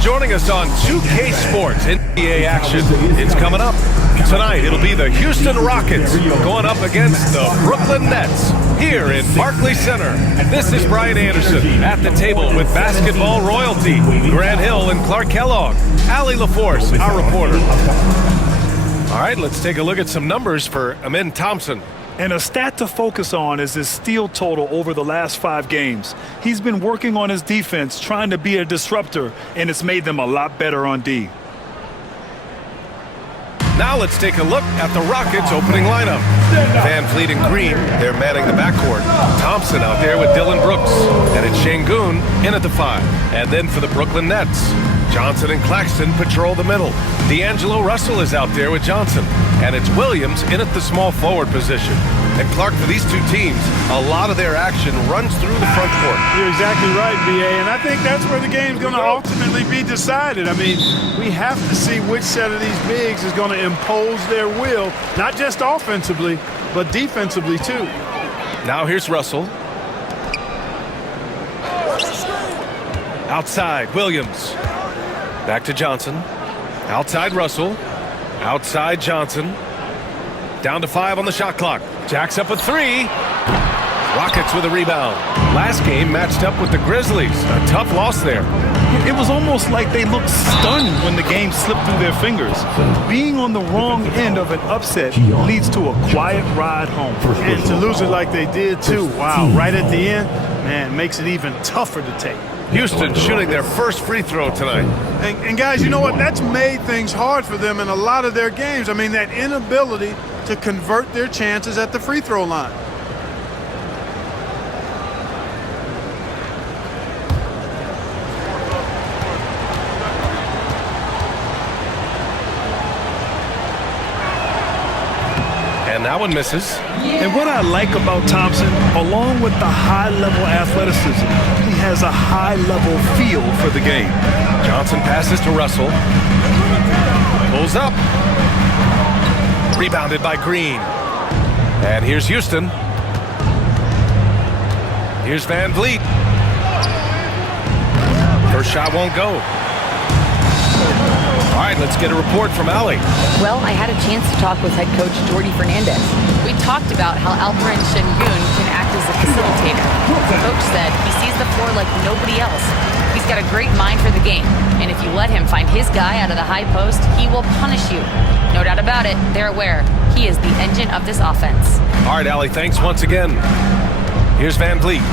joining us on 2K Sports NBA action. It's coming up. Tonight, it'll be the Houston Rockets going up against the Brooklyn Nets here in Barclays Center. This is Brian Anderson at the table with basketball royalty, Grant Hill and Clark Kellogg. Allie LaForce, our reporter. All right, let's take a look at some numbers for Amin Thompson. And a stat to focus on is his steal total over the last 5 games. He's been working on his defense, trying to be a disruptor, and it's made them a lot better on D. Now let's take a look at the Rockets' opening lineup. Van Fleet and Green, they're manning the backcourt. Thompson out there with Dillon Brooks. And it's Şengün in at the 5. And then for the Brooklyn Nets, Johnson and Claxton patrol the middle. D'Angelo Russell is out there with Johnson. And it's Williams in at the small forward position. And Clark, for these two teams, a lot of their action runs through the front court. You're exactly right, B.A., and I think that's where the game's going to ultimately be decided. I mean, we have to see which set of these bigs is going to impose their will, not just offensively, but defensively, too. Now here's Russell. Outside, Williams. Back to Johnson. Outside, Russell. Outside, Johnson. Down to 5 on the shot clock. Jacks up a 3. Rockets with a rebound. Last game matched up with the Grizzlies. A tough loss there. It was almost like they looked stunned when the game slipped through their fingers. Being on the wrong end of an upset leads to a quiet ride home. And to lose it like they did, too. Wow, right at the end, man, makes it even tougher to take. Houston shooting their first free throw tonight. And guys, you know what? That's made things hard for them in a lot of their games. I mean, that inability to convert their chances at the free throw line. And that one misses. And what I like about Thompson, along with the high-level athleticism, he has a high-level feel for the game. Johnson passes to Russell. Pulls up. Rebounded by Green. And here's Houston. Here's Van Vliet. First shot won't go. All right, let's get a report from Allie. Well, I had a chance to talk with head coach Jordi Fernandez. We talked about how Alperen Şengün can act as a facilitator. The coach said he sees the floor like nobody else. He's got a great mind for the game, and if you let him find his guy out of the high post, he will punish you. No doubt about it, they're aware. He is the engine of this offense. All right, Allie, thanks once again. Here's Van Vliet,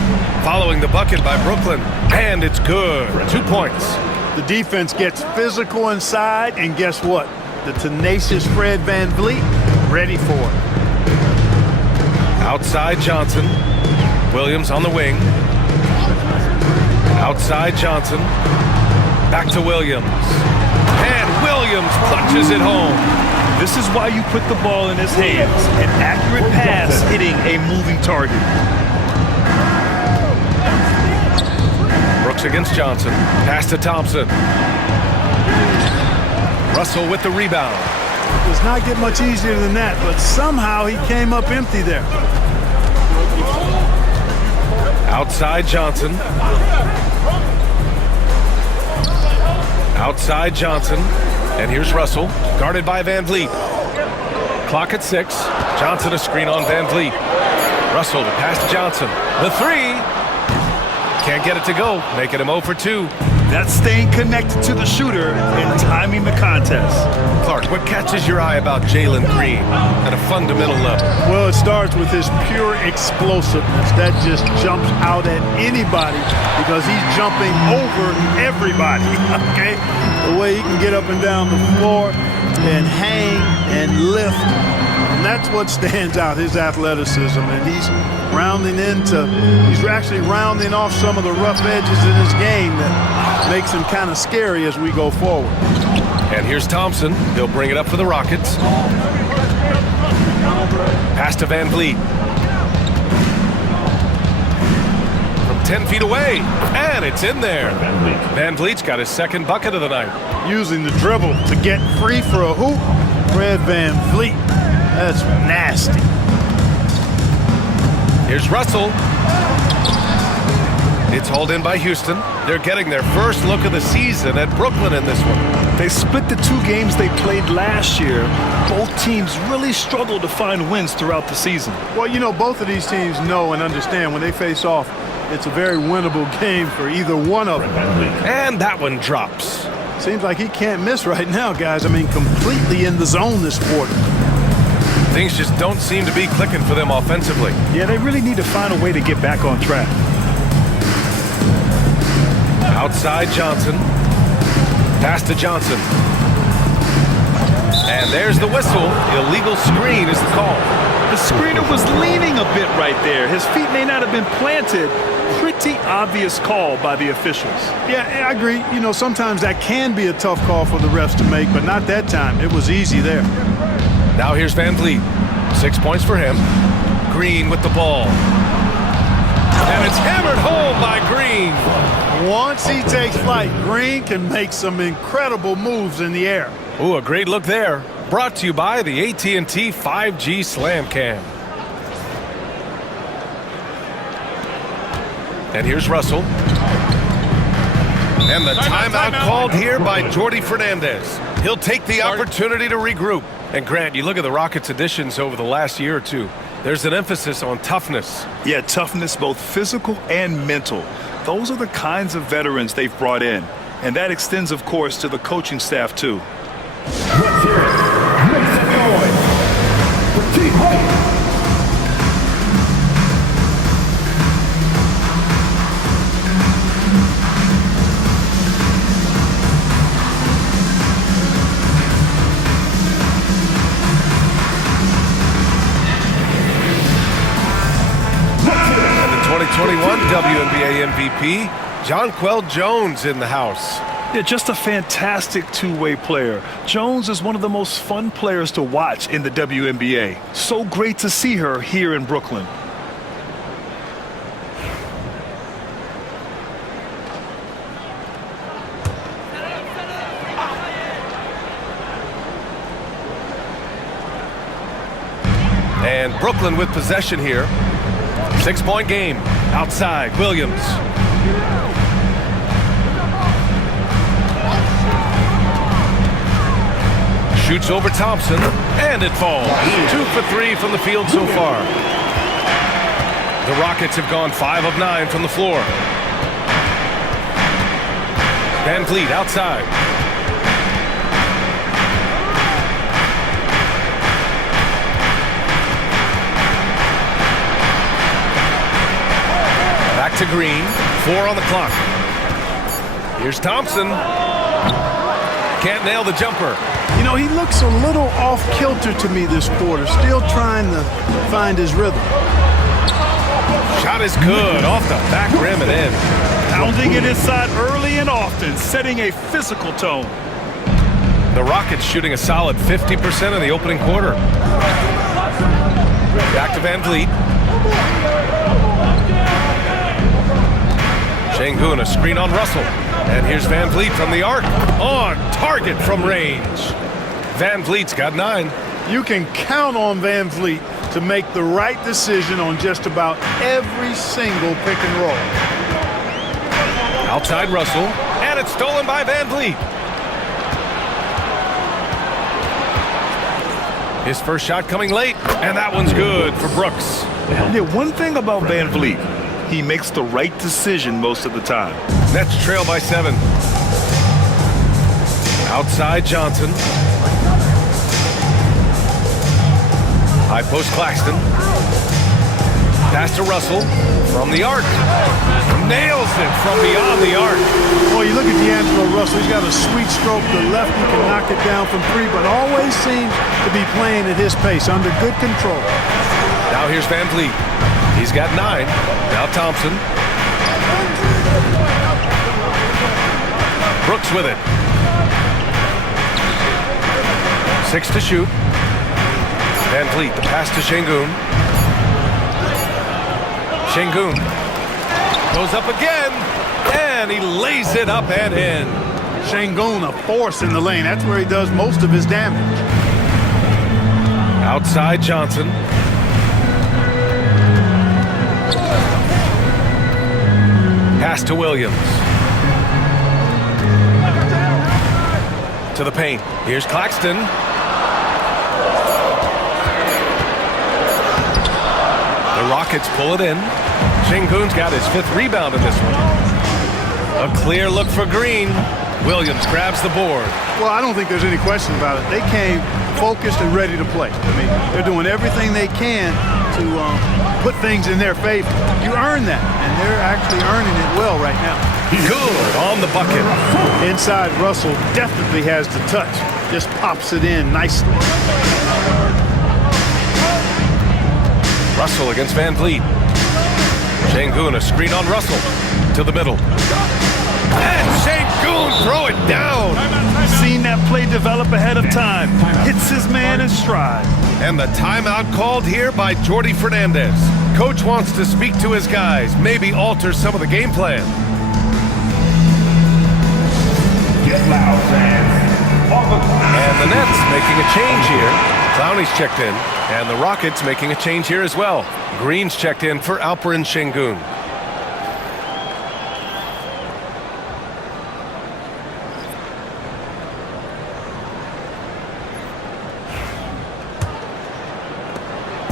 following the bucket by Brooklyn, and it's good. 2 points. The defense gets physical inside, and guess what? The tenacious Fred Van Vliet, ready for it. Outside Johnson. Williams on the wing. Outside Johnson. Back to Williams. And Williams punches it home. This is why you put the ball in his hands. An accurate pass hitting a moving target. Brooks against Johnson. Pass to Thompson. Russell with the rebound. Does not get much easier than that, but somehow he came up empty there. Outside Johnson. Outside Johnson. And here's Russell, guarded by Van Vliet. Clock at 6. Johnson a screen on Van Vliet. Russell to pass to Johnson. The 3. Can't get it to go, making him 0 for 2. That's staying connected to the shooter and timing the contest. Clark, what catches your eye about Jalen Green at a fundamental level? Well, it starts with his pure explosiveness. That just jumps out at anybody because he's jumping over everybody, okay? The way he can get up and down the floor and hang and lift. And that's what stands out, his athleticism. And he's actually rounding off some of the rough edges in his game that makes him kind of scary as we go forward. And here's Thompson. He'll bring it up for the Rockets. Pass to Van Vliet. From 10 feet away. And it's in there. Van Vliet's got his second bucket of the night. Using the dribble to get free for a hoop. Fred Van Vliet. That's nasty. Here's Russell. It's hauled in by Houston. They're getting their first look of the season at Brooklyn in this one. They split the 2 games they played last year. Both teams really struggled to find wins throughout the season. Well, you know, both of these teams know and understand when they face off, it's a very winnable game for either one of them. And that one drops. Seems like he can't miss right now, guys. I mean, completely in the zone this quarter. Things just don't seem to be clicking for them offensively. Yeah, they really need to find a way to get back on track. Outside Johnson. Pass to Johnson. And there's the whistle. Illegal screen is the call. The screener was leaning a bit right there. His feet may not have been planted. Pretty obvious call by the officials. Yeah, I agree. You know, sometimes that can be a tough call for the refs to make, but not that time. It was easy there. Now here's Van Vliet. 6 points for him. Green with the ball. And it's hammered home by Green. Once he takes flight, Green can make some incredible moves in the air. Ooh, a great look there. Brought to you by the AT&T 5G Slam Cam. And here's Russell. And the timeout called here by Jordy Fernandez. He'll take the opportunity to regroup. And Grant, you look at the Rockets' additions over the last year or two. There's an emphasis on toughness. Yeah, toughness, both physical and mental. Those are the kinds of veterans they've brought in. And that extends, of course, to the coaching staff, too. Let's hear it. Make some noise for Team Hope. And the 2021 WNBA MVP, Jonquel Jones in the house. Yeah, just a fantastic two-way player. Jones is one of the most fun players to watch in the WNBA. So great to see her here in Brooklyn. And Brooklyn with possession here. 6-point game. Outside, Williams. Shoots over Thompson, and it falls. 2 for 3 from the field so far. The Rockets have gone 5 of 9 from the floor. Van Vliet outside. Back to Green. 4 on the clock. Here's Thompson. Can't nail the jumper. You know, he looks a little off-kilter to me this quarter, still trying to find his rhythm. Shot is good, off the back rim and in. Pounding it inside early and often, setting a physical tone. The Rockets shooting a solid 50% in the opening quarter. Back to Van Vliet. Şengün, a screen on Russell. And here's Van Vliet from the arc. On target from range. Van Vliet's got 9. You can count on Van Vliet to make the right decision on just about every single pick and roll. Outside Russell. And it's stolen by Van Vliet. His first shot coming late. And that one's good for Brooks. Yeah, one thing about Van Vliet, he makes the right decision most of the time. Nets trail by 7. Outside Johnson. High post Claxton. Pass to Russell from the arc. Nails it from beyond the arc. Boy, you look at D'Angelo Russell, he's got a sweet stroke. The lefty can knock it down from 3, but always seems to be playing at his pace, under good control. Now here's Van Vliet. He's got 9. Now Thompson. Brooks with it. 6 to shoot. Van Vliet, the pass to Şengün. Şengün goes up again, and he lays it up and in. Şengün, a force in the lane. That's where he does most of his damage. Outside Johnson. Pass Pass to Williams. To the paint. Here's Claxton. The Rockets pull it in. Şengün's got his 5th rebound in this one. A clear look for Green. Williams grabs the board. Well, I don't think there's any question about it. They came focused and ready to play. I mean, they're doing everything they can to put things in their favor. You earn that, and they're actually earning it well right now. Good on the bucket. Inside, Russell definitely has the touch. Just pops it in nicely. Russell against Van Vliet. Şengün, a screen on Russell. To the middle. And Şengün throw it down. Seen that play develop ahead of time. Hits his man in stride. And the timeout called here by Jordi Fernandez. Coach wants to speak to his guys, maybe alter some of the game plan. Get loud, fans. And the Nets making a change here. Clowney's checked in. And the Rockets making a change here as well. Green's checked in for Alperen Şengün.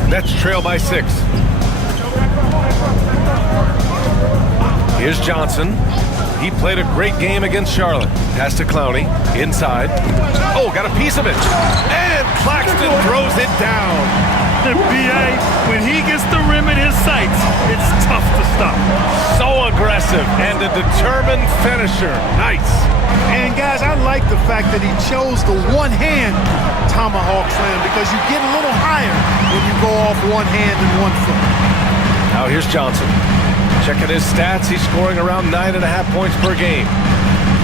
Nets trail by 6. Here's Johnson. He played a great game against Charlotte. Pass to Clowney. Inside. Oh, got a piece of it. And Claxton throws it down. B.A., when he gets the rim in his sights, it's tough to stop. So aggressive and a determined finisher. Nice. And guys, I like the fact that he chose the one-hand tomahawk slam because you get a little higher when you go off one hand and 1 foot. Now here's Johnson. Checking his stats, he's scoring around 9.5 points per game.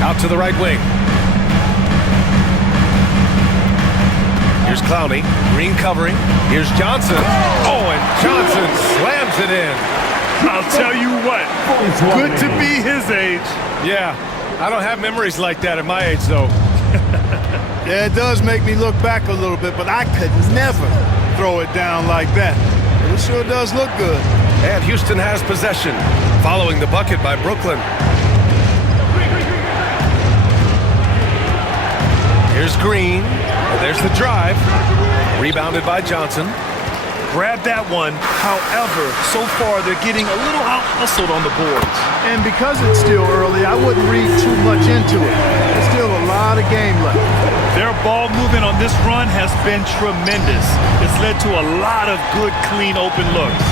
Out to the right wing. Here's Clowney. Green covering. Here's Johnson. Oh, and Johnson slams it in. I'll tell you what, good to be his age. Yeah, I don't have memories like that at my age, though. Yeah, it does make me look back a little bit, but I could never throw it down like that. But it sure does look good. And Houston has possession, following the bucket by Brooklyn. Here's Green. There's the drive. Rebounded by Johnson. Grab that one. However, so far they're getting a little out-hustled on the boards. And because it's still early, I wouldn't read too much into it. There's still a lot of game left. Their ball movement on this run has been tremendous. It's led to a lot of good, clean, open looks.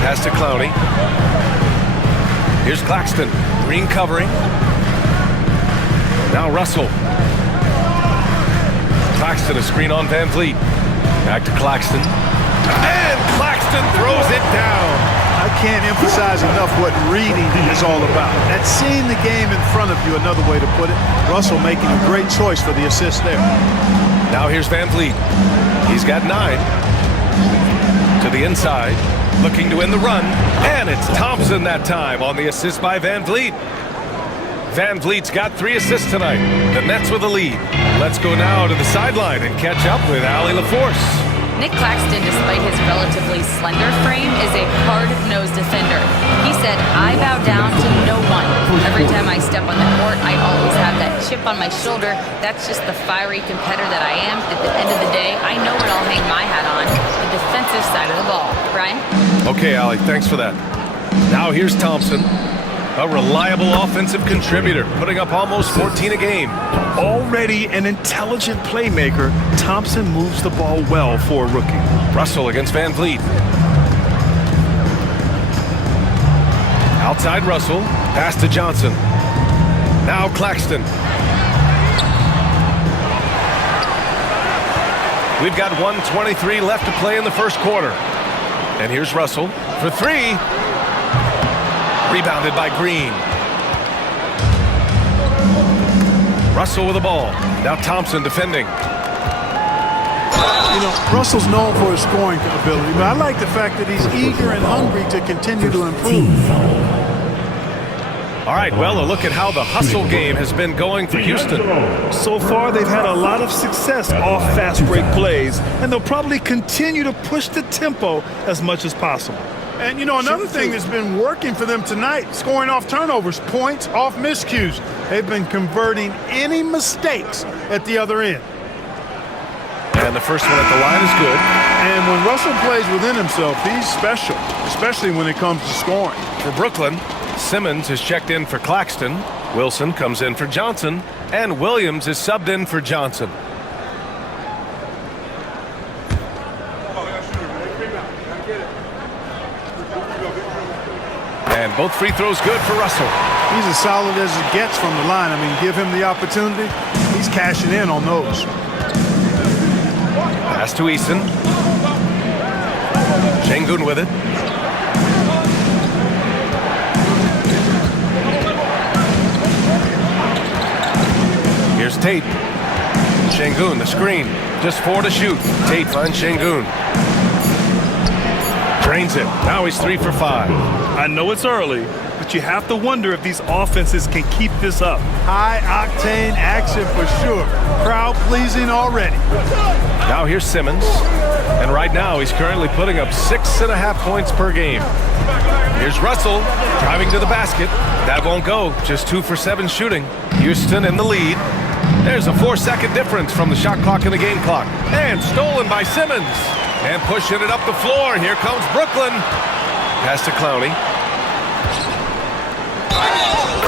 Pass to Clowney. Here's Claxton. Green covering. Now Russell. Claxton, a screen on Van Vliet. Back to Claxton. And Claxton throws it down. I can't emphasize enough what reading is all about. That's seeing the game in front of you, another way to put it. Russell making a great choice for the assist there. Now here's Van Vliet. He's got 9. To the inside. Looking to win the run. And it's Thompson that time on the assist by Van Vliet. Van Vliet's got 3 assists tonight. The Nets with a lead. Let's go now to the sideline and catch up with Allie LaForce. Nick Claxton, despite his relatively slender frame, is a hard-nosed defender. He said, "I bow down to no one. Every time I step on the court, I always have that chip on my shoulder. That's just the fiery competitor that I am. At the end of the day, I know what I'll hang my hat on, the defensive side of the ball." Brian? Okay, Allie, thanks for that. Now here's Thompson. A reliable offensive contributor, putting up almost 14 a game. Already an intelligent playmaker, Thompson moves the ball well for a rookie. Russell against Van Vliet. Outside Russell, pass to Johnson. Now Claxton. We've got 1:23 left to play in the first quarter. And here's Russell for 3. Rebounded by Green. Russell with the ball. Now Thompson defending. You know, Russell's known for his scoring ability, but I like the fact that he's eager and hungry to continue to improve. All right, well, a look at how the hustle game has been going for Houston. So far, they've had a lot of success off fast break plays, and they'll probably continue to push the tempo as much as possible. And, you know, another thing that's been working for them tonight, scoring off turnovers, points off miscues. They've been converting any mistakes at the other end. And the first one at the line is good. And when Russell plays within himself, he's special, especially when it comes to scoring. For Brooklyn, Simmons is checked in for Claxton. Wilson comes in for Johnson. And Williams is subbed in for Johnson. And both free throws good for Russell. He's as solid as it gets from the line. I mean, give him the opportunity, he's cashing in on those. Pass to Eason. Şengün with it. Here's Tate. Şengün, the screen. Just 4 to shoot. Tate finds Şengün. Drains it. Now he's 3 for 5. I know it's early, but you have to wonder if these offenses can keep this up. High-octane action for sure. Crowd-pleasing already. Now here's Simmons. And right now he's currently putting up 6.5 points per game. Here's Russell driving to the basket. That won't go. Just 2 for 7 shooting. Houston in the lead. There's a 4-second difference from the shot clock and the game clock. And stolen by Simmons. And pushing it up the floor. Here comes Brooklyn. Pass to Clowney.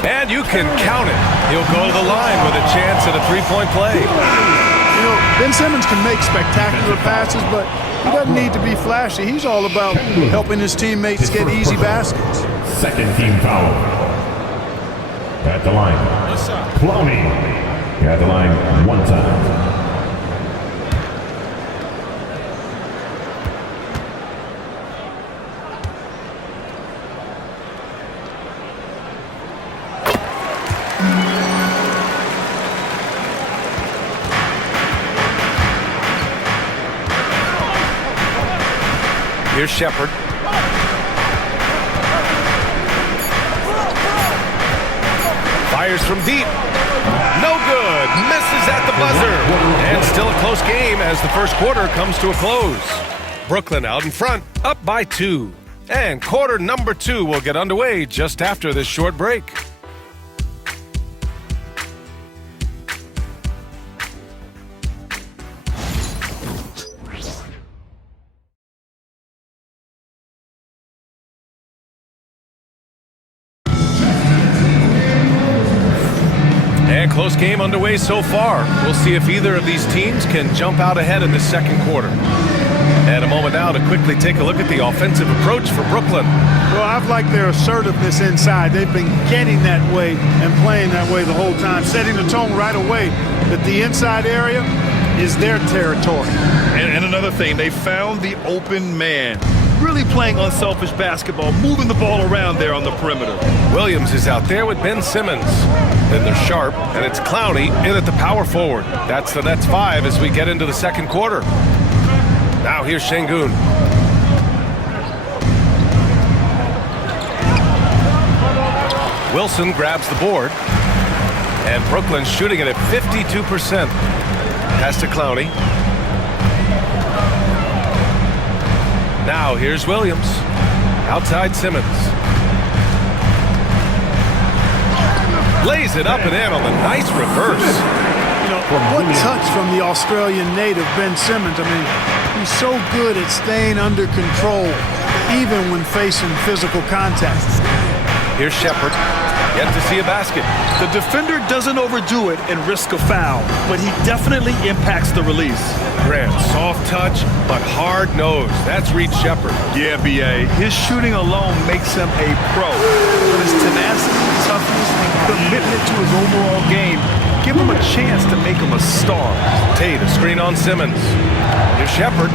And you can count it. He'll go to the line with a chance at a three-point play. You know, Ben Simmons can make spectacular passes, but he doesn't need to be flashy. He's all about helping his teammates get easy baskets. Second team foul. At the line. Clowney. At the line 1 time. Here's Shepard. Fires from deep. No good. Misses at the buzzer. And still a close game as the first quarter comes to a close. Brooklyn out in front, up by 2. And quarter number 2 will get underway just after this short break. Close game underway so far. We'll see if either of these teams can jump out ahead in the second quarter. And a moment now to quickly take a look at the offensive approach for Brooklyn. Well, I've liked their assertiveness inside. They've been getting that way and playing that way the whole time, setting the tone right away that the inside area is their territory. And another thing, they found the open man. Really playing unselfish basketball, moving the ball around there on the perimeter. Williams is out there with Ben Simmons. Then they're sharp, and it's Clowney in at the power forward. That's the Nets 5 as we get into the second quarter. Now here's Şengün. Wilson grabs the board. And Brooklyn's shooting it at 52%. Pass to Clowney. Now here's Williams. Outside Simmons. Lays it up and in on the nice reverse. You know, what touch from the Australian native, Ben Simmons. I mean, he's so good at staying under control, even when facing physical contact. Here's Shepard. Yet to see a basket. The defender doesn't overdo it and risk a foul, but he definitely impacts the release. Grant, soft touch, but hard nose. That's Reed Shepard. Yeah, B.A. His shooting alone makes him a pro. But his tenacity, toughness, and commitment to his overall game give him a chance to make him a star. Tate, a screen on Simmons. Here's Shepard.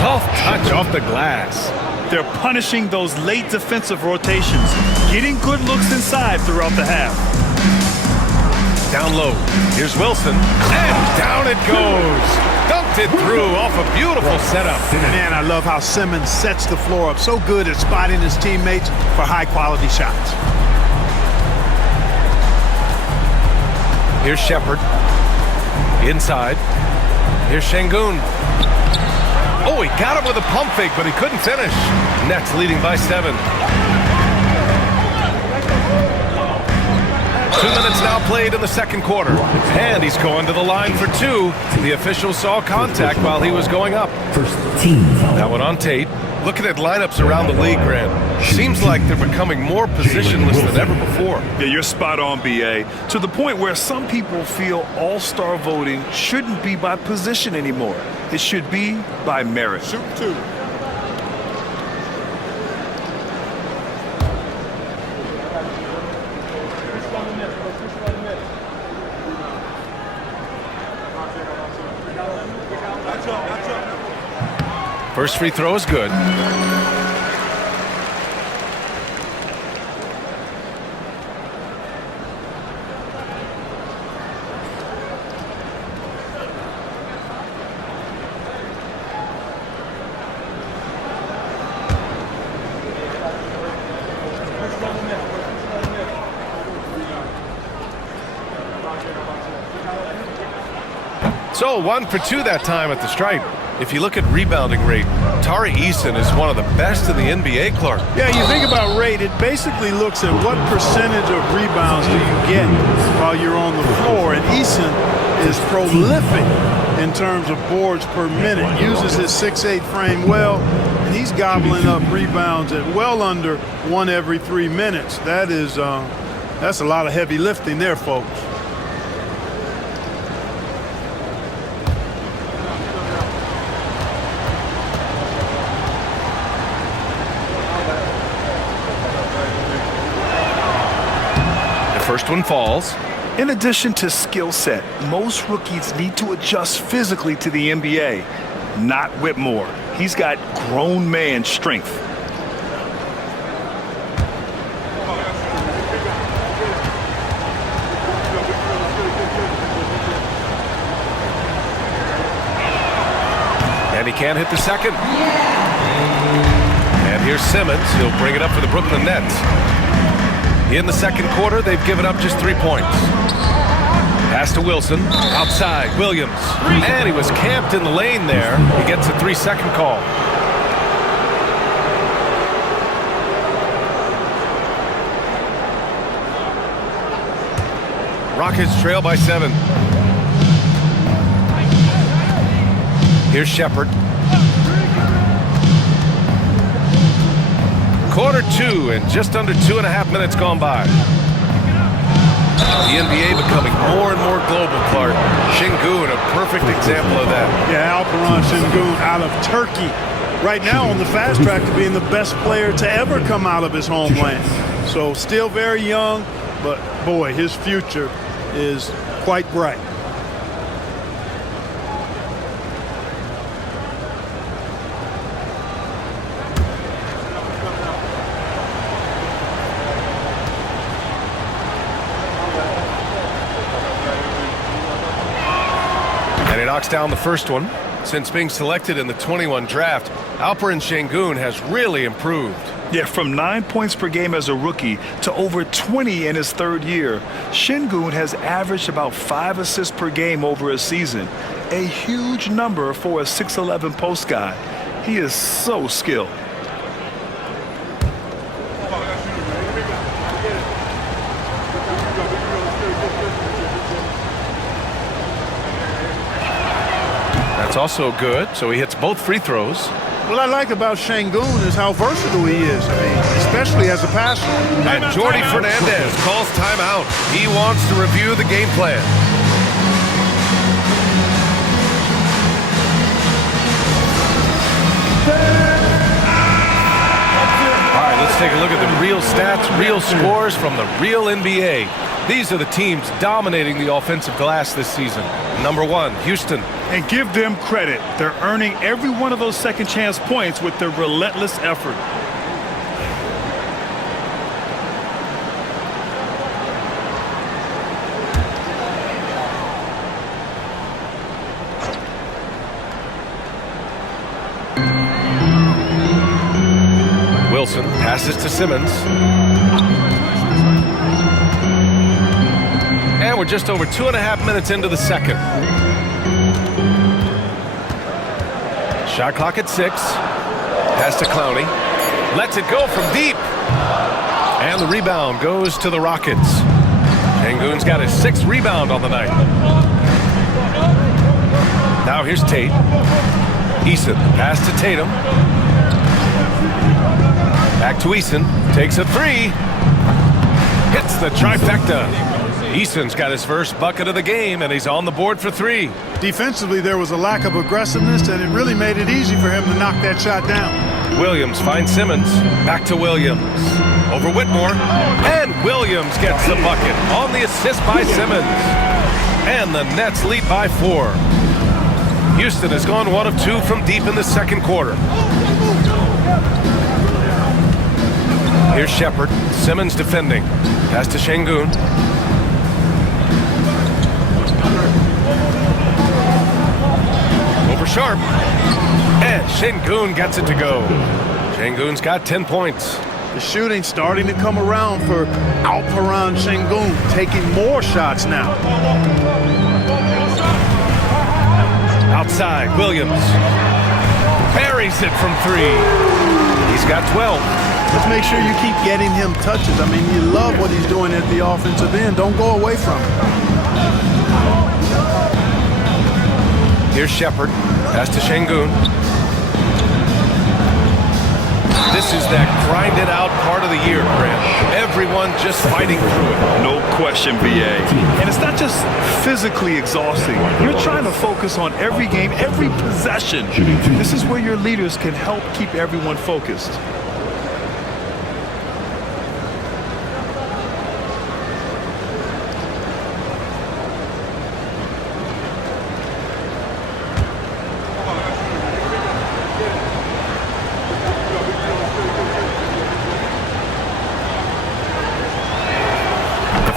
Soft touch off the glass. They're punishing those late defensive rotations, getting good looks inside throughout the half. Down low. Here's Wilson. And down it goes. Dunked it through off a beautiful setup. Man, I love how Simmons sets the floor up. So good at spotting his teammates for high-quality shots. Here's Shepard. Inside. Here's Şengün. Oh, he got him with a pump fake, but he couldn't finish. Nets leading by 7. 2 minutes now played in the second quarter. And he's going to the line for 2. The official saw contact while he was going up. First team foul. That one on tape. Looking at lineups around the league, Grant, seems like they're becoming more positionless than ever before. Yeah, you're spot on, BA. To the point where some people feel all-star voting shouldn't be by position anymore. It should be by merit. Shoot 2. First free throw is good. So 1 for 2 that time at the stripe. If you look at rebounding rate, Tari Eason is one of the best in the NBA, Clark. Yeah, you think about rate, it basically looks at what percentage of rebounds do you get while you're on the floor. And Eason is prolific in terms of boards per minute, uses his 6'8" frame well, and he's gobbling up rebounds at well under 1 every 3 minutes. That's a lot of heavy lifting there, folks. First one falls. In addition to skill set, most rookies need to adjust physically to the NBA. Not Whitmore. He's got grown man strength. And he can't hit the second. And here's Simmons. He'll bring it up for the Brooklyn Nets. In the second quarter, they've given up just 3 points. Pass to Wilson. Outside, Williams. And he was camped in the lane there. He gets a 3-second call. Rockets trail by 7. Here's Shepherd. Quarter 2 and just under 2.5 minutes gone by. The NBA becoming more and more global, Clark. Şengün, a perfect example of that. Yeah, Alperen Şengün out of Turkey. Right now on the fast track to being the best player to ever come out of his homeland. So still very young, but boy, his future is quite bright. Knocks down the first one. Since being selected in the 21 draft, Alperen Şengün has really improved. Yeah, from 9 points per game as a rookie to over 20 in his third year, Şengün has averaged about 5 assists per game over a season. A huge number for a 6'11" post guy. He is so skilled. That's also good, so he hits both free throws. What I like about Şengün is how versatile he is, especially as a passer. And Jordi Fernandez calls timeout. He wants to review the game plan. All right, let's take a look at the real stats, real scores from the real NBA. These are the teams dominating the offensive glass this season. Number 1, Houston. And give them credit. They're earning every one of those second chance points with their relentless effort. Wilson passes to Simmons. And we're just over 2.5 minutes into the second. Shot clock at 6. Pass to Clowney. Lets it go from deep. And the rebound goes to the Rockets. Şengün's got his 6th rebound on the night. Now here's Tate. Eason, pass to Tatum. Back to Eason. Takes a 3. Hits the trifecta. Eason's got his first bucket of the game, and he's on the board for 3. Defensively, there was a lack of aggressiveness, and it really made it easy for him to knock that shot down. Williams finds Simmons. Back to Williams. Over Whitmore. And Williams gets the bucket on the assist by Simmons. And the Nets lead by 4. Houston has gone 1 of 2 from deep in the second quarter. Here's Shepherd. Simmons defending. Pass to Şengün. Over Sharp. And Şengün gets it to go. Şengün's got 10 points. The shooting starting to come around for Alperen Şengün, taking more shots now. Outside, Williams. Buries it from 3. He's got 12. Let's make sure you keep getting him touches. I mean, you love what he's doing at the offensive end. Don't go away from him. Here's Shepherd. Pass to Şengün. This is that grinded out part of the year, Grant. Everyone just fighting through it. No question, BA. And it's not just physically exhausting. You're trying to focus on every game, every possession. This is where your leaders can help keep everyone focused.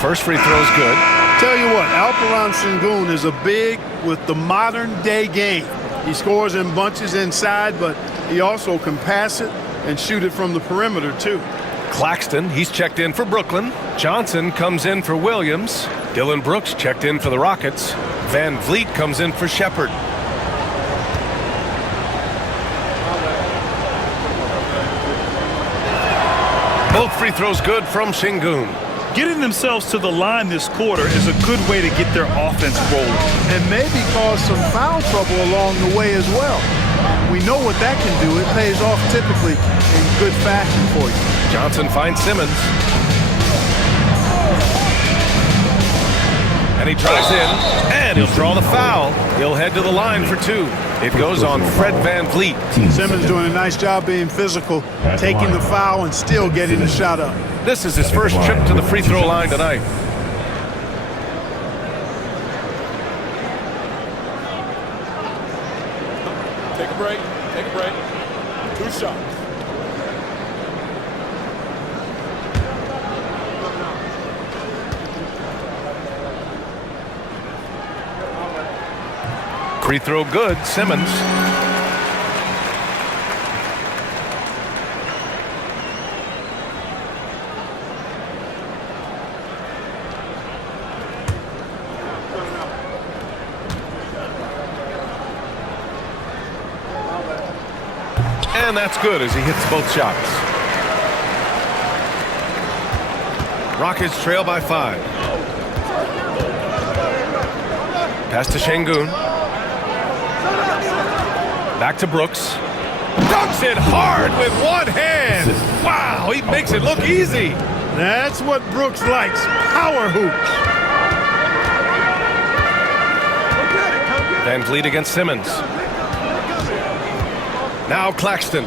First free throw's good. Tell you what, Alperen Şengün is a big with the modern day game. He scores in bunches inside, but he also can pass it and shoot it from the perimeter too. Claxton, he's checked in for Brooklyn. Johnson comes in for Williams. Dillon Brooks checked in for the Rockets. Van Vliet comes in for Shepherd. Both free throws good from Şengün. Getting themselves to the line this quarter is a good way to get their offense rolling. And maybe cause some foul trouble along the way as well. We know what that can do. It pays off typically in good fashion for you. Johnson finds Simmons. And he drives in, and he'll draw the foul. He'll head to the line for 2. It goes on Fred Van Vliet. Simmons doing a nice job being physical, taking the foul and still getting the shot up. This is his first trip to the free throw line tonight. Take a break. Take a break. 2 shots. Free throw good, Simmons. And that's good as he hits both shots. Rockets trail by 5. Pass to Şengün. Back to Brooks. Dunks it hard with one hand. Wow, he makes it look easy. That's what Brooks likes. Power hoops. Van Vliet against Simmons. Now Claxton.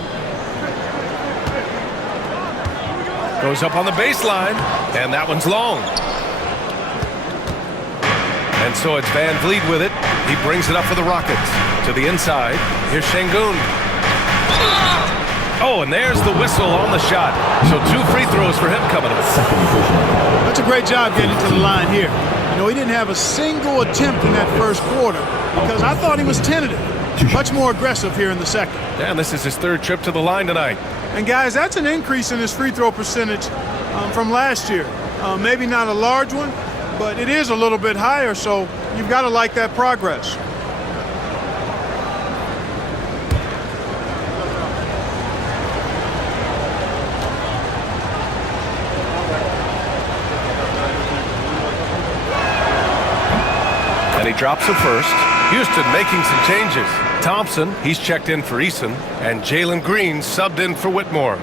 Goes up on the baseline, and that one's long. And so it's Van Vliet with it. He brings it up for the Rockets. To the inside. Here's Şengün. Oh, and there's the whistle on the shot. So 2 free throws for him coming up. That's a great job getting to the line here. You know, he didn't have a single attempt in that first quarter because I thought he was tentative. Much more aggressive here in the second. Yeah, and this is his 3rd trip to the line tonight. And guys, that's an increase in his free throw percentage from last year. Maybe not a large one, but it is a little bit higher, so you've got to like that progress. drops to first. Houston making some changes. Thompson, he's checked in for Eason, and Jalen Green subbed in for Whitmore.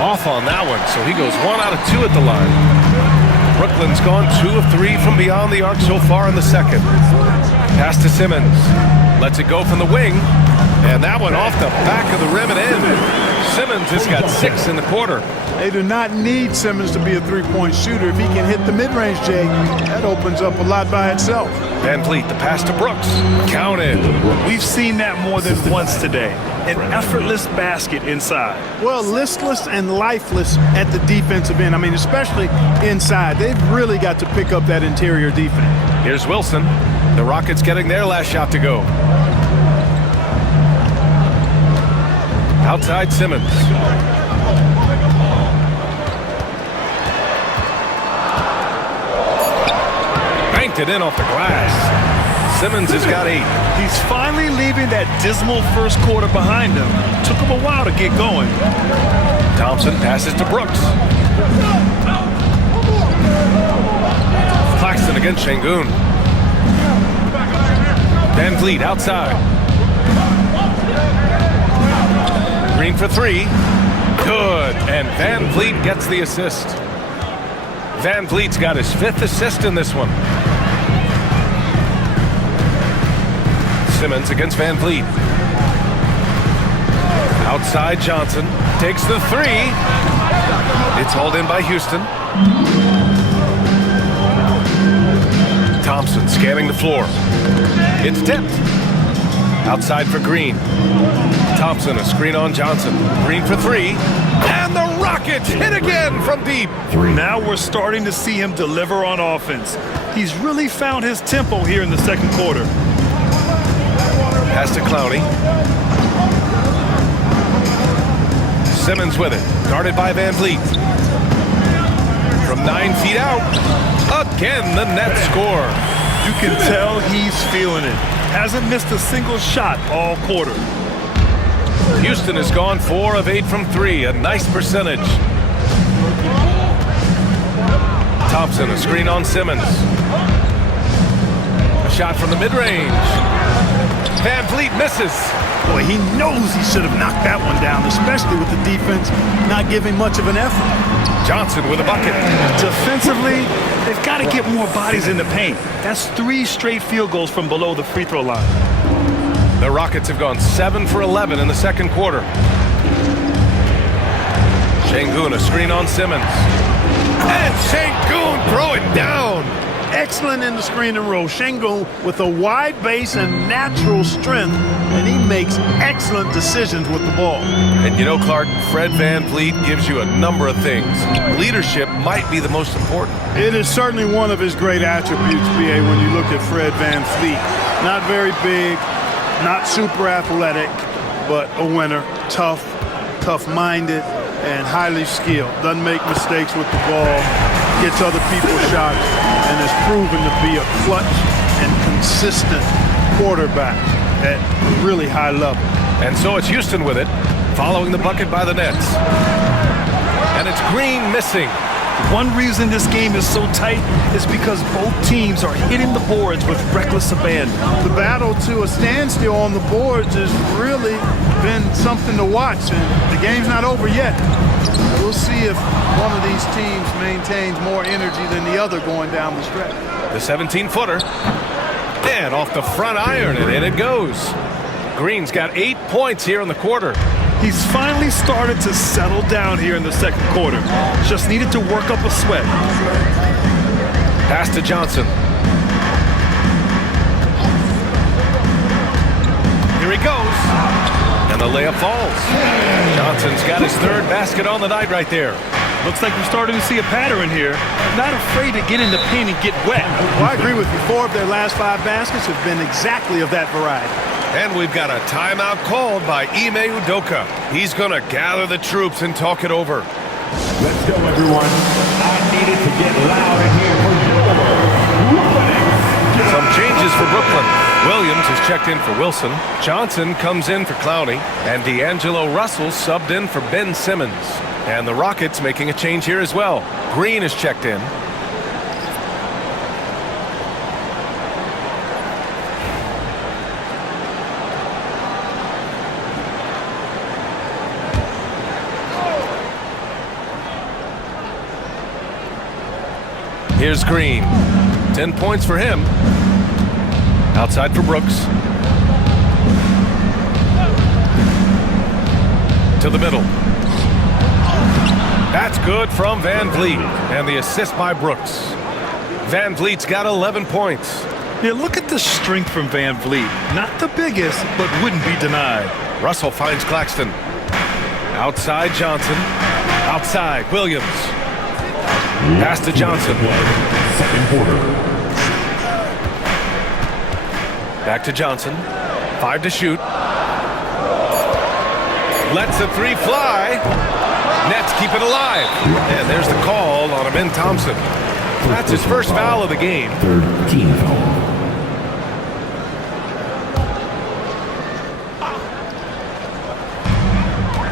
Off on that one, so he goes 1 out of 2 at the line. Brooklyn's gone 2 of 3 from beyond the arc so far in the second. Pass to Simmons. Lets it go from the wing. And that one off the back of the rim and in. Simmons has got 6 in the quarter. They do not need Simmons to be a three-point shooter. If he can hit the mid-range, Jay, that opens up a lot by itself. Van Vliet, the pass to Brooks. Counted. We've seen that more than once today. An effortless basket inside. Well, listless and lifeless at the defensive end. I mean, especially inside. They've really got to pick up that interior defense. Here's Wilson. The Rockets getting their last shot to go. Outside Simmons. Banked it in off the glass. Simmons has got 8. He's finally leaving that dismal first quarter behind him. Took him a while to get going. Thompson passes to Brooks. Claxton against Şengün. Van Vliet outside. Green for 3. Good. And Van Vliet gets the assist. Van Vliet's got his 5th assist in this one. Simmons against Van Vliet. Outside Johnson. Takes the 3. It's hauled in by Houston. Thompson scanning the floor. It's tipped. Outside for Green. Thompson, a screen on Johnson. Green for 3. And the Rockets hit again from deep. Now we're starting to see him deliver on offense. He's really found his tempo here in the second quarter. Pass to Clowney. Simmons with it. Guarded by Van Vliet. From 9 feet out. Again, the net score. You can tell he's feeling it. Hasn't missed a single shot all quarter. Houston has gone 4 of 8 from 3. A nice percentage. Thompson, a screen on Simmons. A shot from the mid-range. Van Vliet misses. Boy, he knows he should have knocked that one down, especially with the defense not giving much of an effort. Johnson with a bucket. Defensively, they've got to get more bodies in the paint. That's 3 straight field goals from below the free throw line. The Rockets have gone 7 for 11 in the second quarter. Şengün, a screen on Simmons. And Şengün throw it down. Excellent in the screen and roll. Şengün with a wide base and natural strength, and he makes excellent decisions with the ball. And you know, Clark, Fred Van Vliet gives you a number of things. Leadership might be the most important. It is certainly one of his great attributes, B.A., when you look at Fred Van Vliet. Not very big, not super athletic, but a winner. Tough-minded, and highly skilled. Doesn't make mistakes with the ball, gets other people's shots, and has proven to be a clutch and consistent quarterback at a really high level. And so it's Houston with it, following the bucket by the Nets. And it's Green missing. One reason this game is so tight is because both teams are hitting the boards with reckless abandon. The battle to a standstill on the boards has really been something to watch, and the game's not over yet. We'll see if one of these teams maintains more energy than the other going down the stretch. The 17-footer. And off the front iron, and in it goes. Green's got 8 points here in the quarter. He's finally started to settle down here in the second quarter. Just needed to work up a sweat. Pass to Johnson. Here he goes. And the layup falls. Johnson's got his 3rd basket on the night right there. Looks like we're starting to see a pattern here. Not afraid to get in the paint and get wet. Well, I agree with you. 4 of their last 5 baskets have been exactly of that variety. And we've got a timeout called by Ime Udoka. He's going to gather the troops and talk it over. Let's go, everyone. I needed to get loud in here for your Knicks. Some changes for Brooklyn. Williams is checked in for Wilson. Johnson comes in for Clowney. And D'Angelo Russell subbed in for Ben Simmons. And the Rockets making a change here as well. Green is checked in. Here's Green. 10 points for him. Outside for Brooks. To the middle. That's good from Van Vliet. And the assist by Brooks. Van Vliet's got 11 points. Yeah, look at the strength from Van Vliet. Not the biggest, but wouldn't be denied. Russell finds Claxton. Outside Johnson. Outside Williams. Pass to Johnson. Second quarter. Back to Johnson. 5 to shoot. Lets the three fly. Nets keep it alive. And there's the call on Amin Thompson. That's his first foul of the game. Third team foul.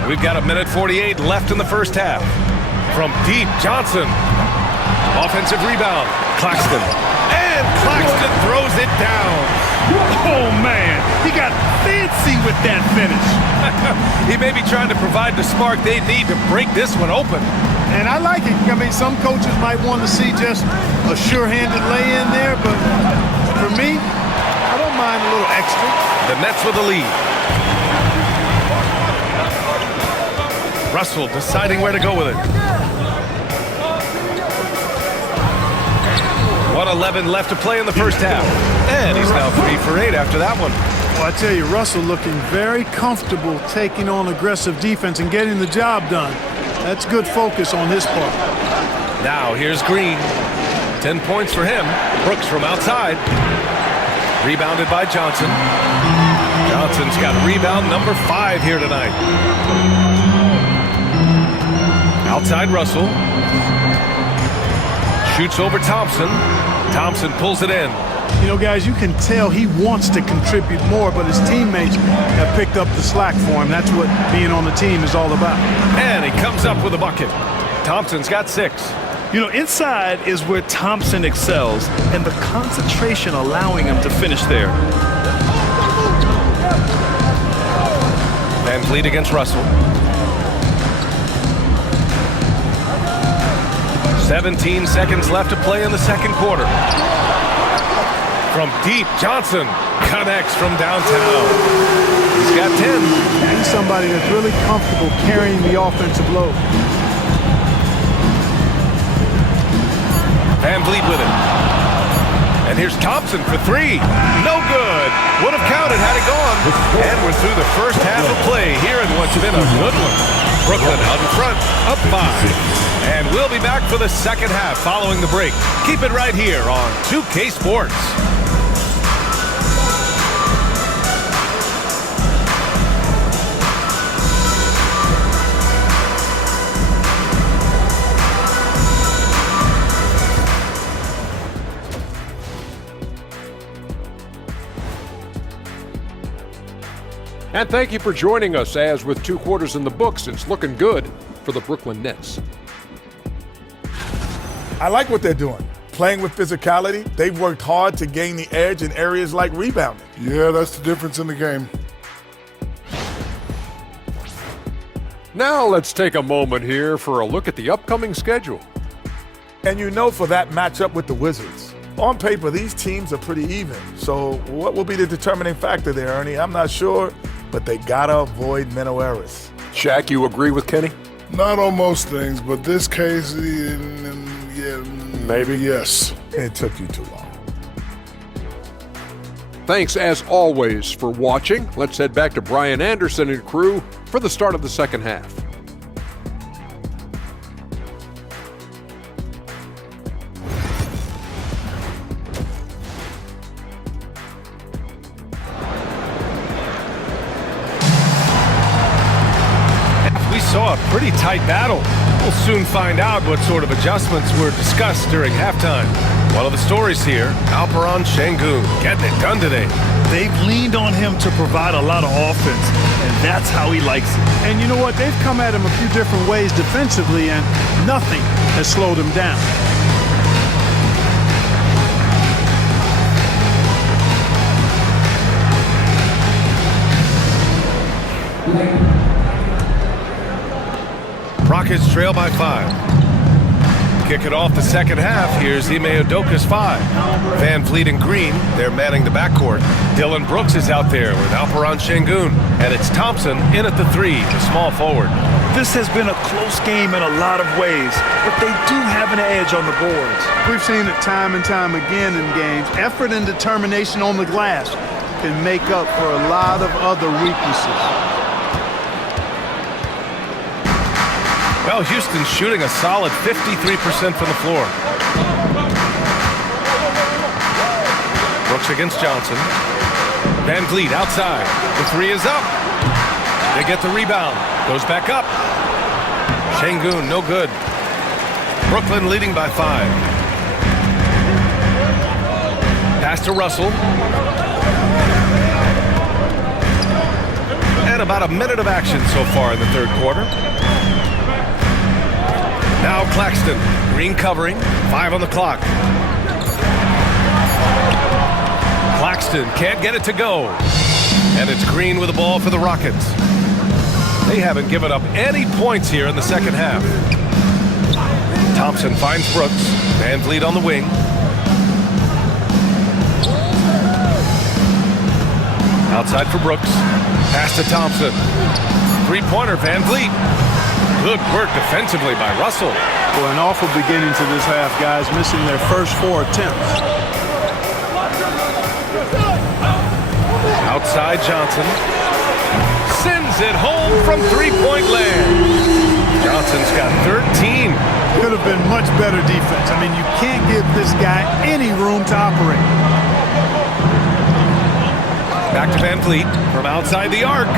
We've got 1:48 left in the first half. From deep, Johnson. Offensive rebound. Claxton. And Claxton throws it down. Oh, man. He got fancy with that finish. He may be trying to provide the spark they need to break this one open. And I like it. I mean, some coaches might want to see just a sure-handed lay-in there, but for me, I don't mind a little extra. The Nets with the lead. Russell deciding where to go with it. 1:11 left to play in the first half. And he's now 3 for 8 after that one. Well, I tell you, Russell looking very comfortable taking on aggressive defense and getting the job done. That's good focus on his part. Now here's Green. 10 points for him. Brooks from outside. Rebounded by Johnson. Johnson's got rebound number 5 here tonight. Outside Russell. Shoots over Thompson. Thompson pulls it in. You know, guys, you can tell he wants to contribute more, but his teammates have picked up the slack for him. That's what being on the team is all about. And he comes up with a bucket. Thompson's got 6. You know, inside is where Thompson excels, and the concentration allowing him to finish there. Van Vliet against Russell. 17 seconds left to play in the second quarter. From deep, Johnson connects from downtown. He's got 10. He's somebody that's really comfortable carrying the offensive load. Van Vliet with it. And here's Thompson for 3. No good. Would have counted had it gone. And we're through the first half of play here in what's been a good one. Brooklyn out in front, up 5. And we'll be back for the second half following the break. Keep it right here on 2K Sports. And thank you for joining us as with 2 quarters in the books, it's looking good for the Brooklyn Nets. I like what they're doing. Playing with physicality, they've worked hard to gain the edge in areas like rebounding. Yeah, that's the difference in the game. Now let's take a moment here for a look at the upcoming schedule. And you know, for that matchup with the Wizards, on paper, these teams are pretty even. So what will be the determining factor there, Ernie? I'm not sure, but they gotta avoid mental errors. Shaq, you agree with Kenny? Not on most things, but this case, yeah, maybe yes. It took you too long. Thanks, as always, for watching. Let's head back to Brian Anderson and crew for the start of the second half. We saw a pretty tight battle. We'll soon find out what sort of adjustments were discussed during halftime. One of the stories here, Alperen Sengun getting it done today. They've leaned on him to provide a lot of offense, and that's how he likes it. And you know what? They've come at him a few different ways defensively, and nothing has slowed him down. Rockets trail by 5. Kick it off the second half. Here's Ime Udoka's 5. Van Vliet and Green, they're manning the backcourt. Dillon Brooks is out there with Alperen Sengun. And it's Thompson in at the 3, the small forward. This has been a close game in a lot of ways, but they do have an edge on the boards. We've seen it time and time again in games. Effort and determination on the glass can make up for a lot of other weaknesses. Well, Houston's shooting a solid 53% from the floor. Brooks against Johnson. Van Vliet outside. The 3 is up. They get the rebound. Goes back up. Sengun, no good. Brooklyn leading by 5. Pass to Russell. And about a minute of action so far in the third quarter. Now Claxton, Green covering, 5 on the clock. Claxton can't get it to go. And it's Green with the ball for the Rockets. They haven't given up any points here in the second half. Thompson finds Brooks. Van Vliet on the wing. Outside for Brooks. Pass to Thompson. Three-pointer, Van Vliet. Good work defensively by Russell. Well, an awful beginning to this half, guys, missing their first 4 attempts. Outside Johnson. Sends it home from three-point land. Johnson's got 13. Could have been much better defense. I mean, you can't give this guy any room to operate. Back to Van Vliet from outside the arc.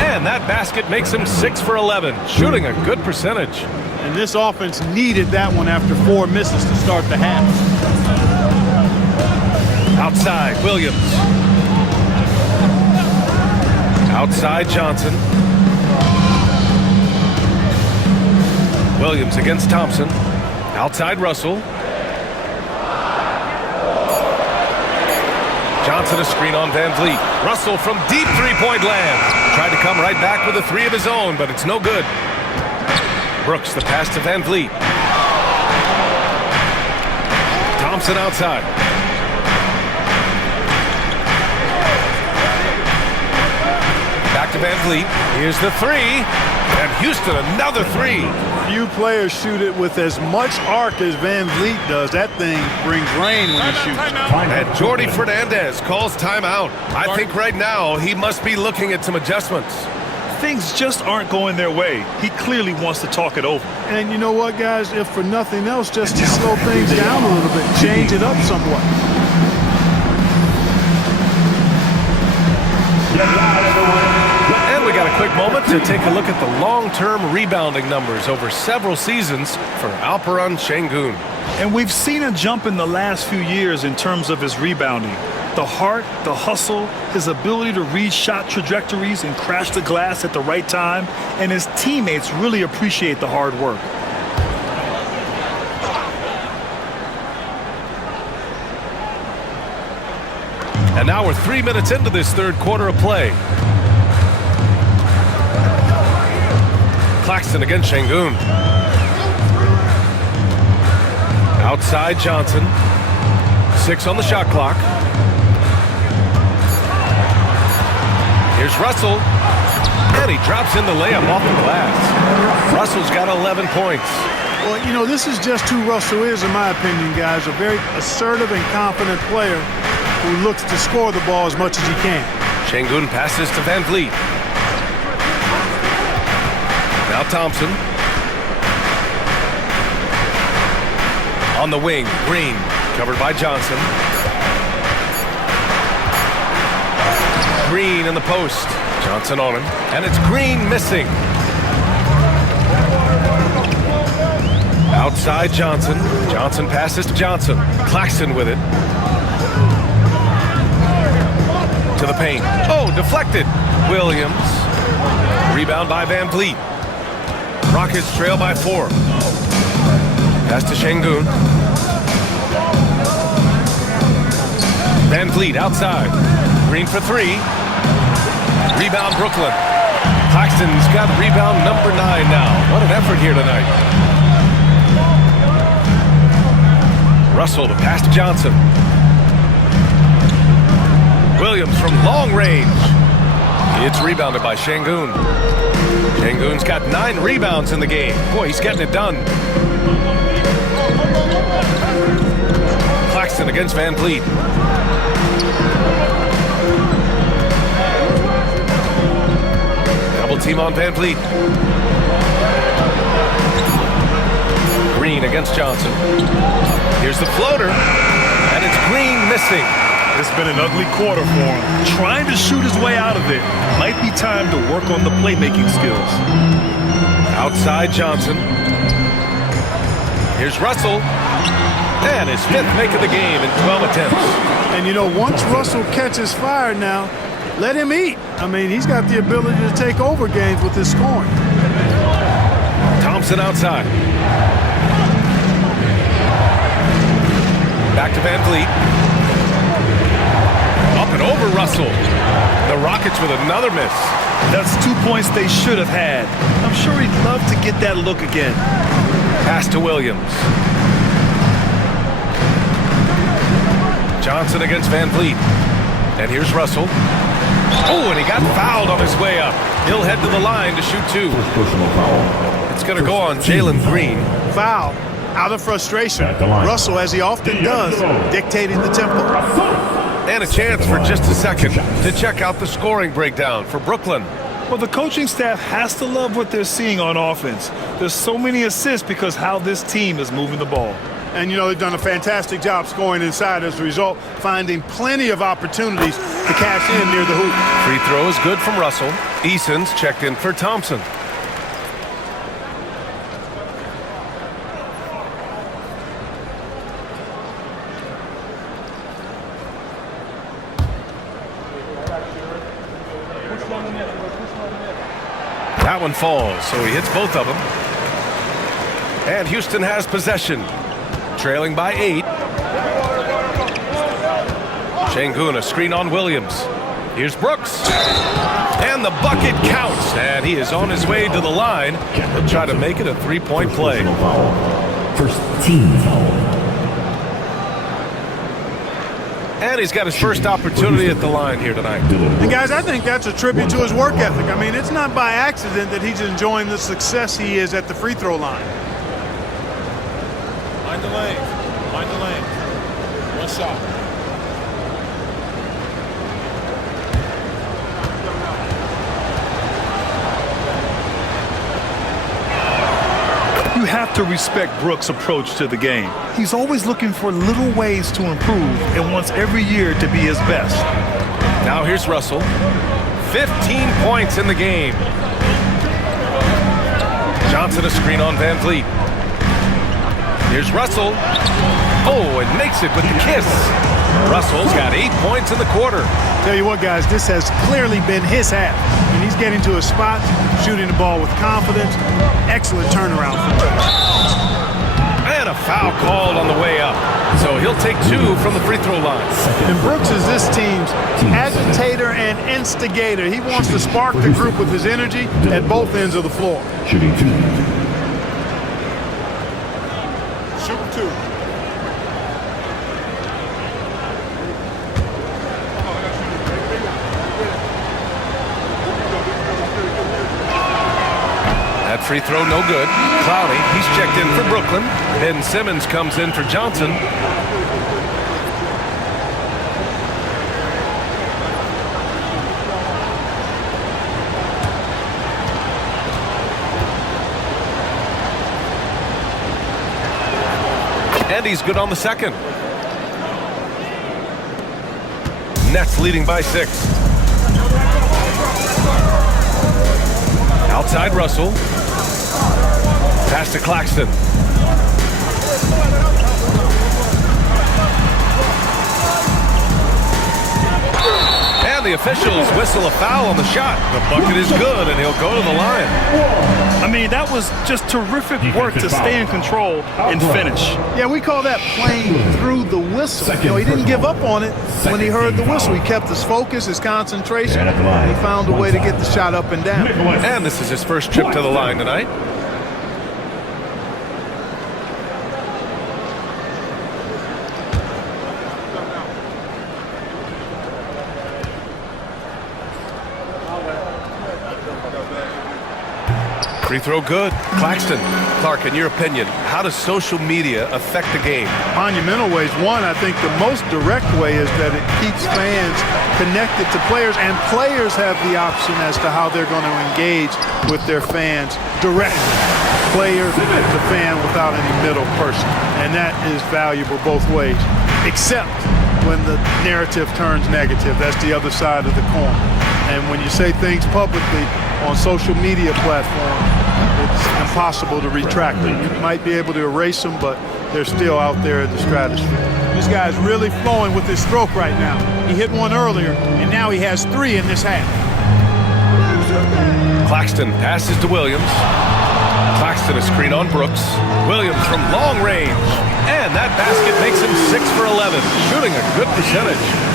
And that basket makes him 6 for 11, shooting a good percentage. And this offense needed that one after 4 misses to start the half. Outside, Williams. Outside, Johnson. Williams against Thompson. Outside, Russell. Johnson a screen on Van Vliet. Russell from deep three-point land. Tried to come right back with a 3 of his own, but it's no good. Brooks the pass to Van Vliet. Thompson outside. Back to Van Vliet. Here's the 3. And Houston another 3. Few players shoot it with as much arc as Van Vliet does. That thing brings rain when he shoots. And Jordi Fernandez calls timeout. I think right now he must be looking at some adjustments. Things just aren't going their way. He clearly wants to talk it over. And you know what, guys? If for nothing else, just to slow things down a little bit, change it up somewhat. And we got a quick moment to take a look at the long-term rebounding numbers over several seasons for Alperen Sengun. And we've seen a jump in the last few years in terms of his rebounding. The heart, the hustle, his ability to read shot trajectories and crash the glass at the right time, and his teammates really appreciate the hard work. And now we're 3 minutes into this third quarter of play. Claxton against Sengun. Outside Johnson. 6 on the shot clock. Here's Russell. And he drops in the layup off the glass. Russell's got 11 points. Well, you know, this is just who Russell is, in my opinion, guys. A very assertive and confident player who looks to score the ball as much as he can. Sengun passes to Van Vliet. Now Thompson. On the wing, Green, covered by Johnson. Green in the post. Johnson on him. And it's Green missing. Outside Johnson. Johnson passes to Johnson. Claxton with it. To the paint. Oh, deflected. Williams. Rebound by Van Vliet. Rockets trail by 4. Pass to Şengün. Van Vliet outside. Green for 3. Rebound Brooklyn. Claxton's got rebound number 9 now. What an effort here tonight. Russell to pass to Johnson. Williams from long range. It's rebounded by Şengün. Şengün's got 9 rebounds in the game. Boy, he's getting it done. Claxton against Van Vliet. Double team on Van Vliet. Green against Johnson. Here's the floater, and it's Green missing. It's been an ugly quarter for him. Trying to shoot his way out of it. Might be time to work on the playmaking skills. Outside Johnson. Here's Russell. And his 5th make of the game in 12 attempts. And you know, once Russell catches fire now, let him eat. I mean, he's got the ability to take over games with his scoring. Thompson outside. Back to Van Vliet. Up and over Russell. The Rockets with another miss. That's 2 points they should have had. I'm sure he'd love to get that look again. Pass to Williams. Johnson against Van Vliet. And here's Russell. Oh, and he got fouled on his way up. He'll head to the line to shoot 2. It's going to go on Jalen Green. Foul. Out of frustration. Russell, as he often does, dictating the tempo. And a chance for just a second to check out the scoring breakdown for Brooklyn. Well, the coaching staff has to love what they're seeing on offense. There's so many assists because how this team is moving the ball. And, you know, they've done a fantastic job scoring inside as a result, finding plenty of opportunities to cash in near the hoop. Free throw is good from Russell. Eason's checked in for Thompson. That one falls, so he hits both of them. And Houston has possession. Trailing by 8. Şengün, a screen on Williams. Here's Brooks. And the bucket counts. And he is on his way to the line. He'll try to make it a 3-point play. First team foul. And he's got his first opportunity at the line here tonight. And guys, I think that's a tribute to his work ethic. I mean, it's not by accident that he's enjoying the success he is at the free throw line. Mind the lane. Mind the lane. One shot. You have to respect Brooks' approach to the game. He's always looking for little ways to improve and wants every year to be his best. Now here's Russell. 15 points in the game. Johnson a screen on Van Vliet. Here's Russell. Oh, and makes it with the kiss. Russell's got 8 points in the quarter. Tell you what, guys, this has clearly been his half. And he's getting to his spot, shooting the ball with confidence. Excellent turnaround. And a foul called on the way up. So he'll take 2 from the free throw line. And Brooks is this team's agitator and instigator. He wants to spark the group with his energy at both ends of the floor. Shooting 2. Shoot 2. That free throw no good. Clowney, he's checked in for Brooklyn. Ben Simmons comes in for Johnson. And he's good on the second. Nets leading by 6. Outside Russell. Pass to Claxton. the officials whistle a foul on the shot. The bucket is good, and he'll go to the line. I mean, that was just terrific work to stay in control and finish. Yeah, we call that playing through the whistle. You know, he didn't give up on it when he heard the whistle. He kept his focus, his concentration. He found a way to get the shot up and down. And this is his first trip to the line tonight. Free throw good. Claxton. Clark, in your opinion, how does social media affect the game? Monumental ways. One, I think the most direct way is that it keeps fans connected to players, and players have the option as to how they're going to engage with their fans directly. Player to fan without any middle person. And that is valuable both ways, except when the narrative turns negative. That's the other side of the coin. And when you say things publicly on social media platforms, it's impossible to retract them. You might be able to erase them, but they're still out there in the stratosphere. This guy's really flowing with his stroke right now. He hit one earlier, and now he has 3 in this half. Claxton passes to Williams. Claxton a screen on Brooks. Williams from long range. And that basket makes him 6 for 11, shooting a good percentage.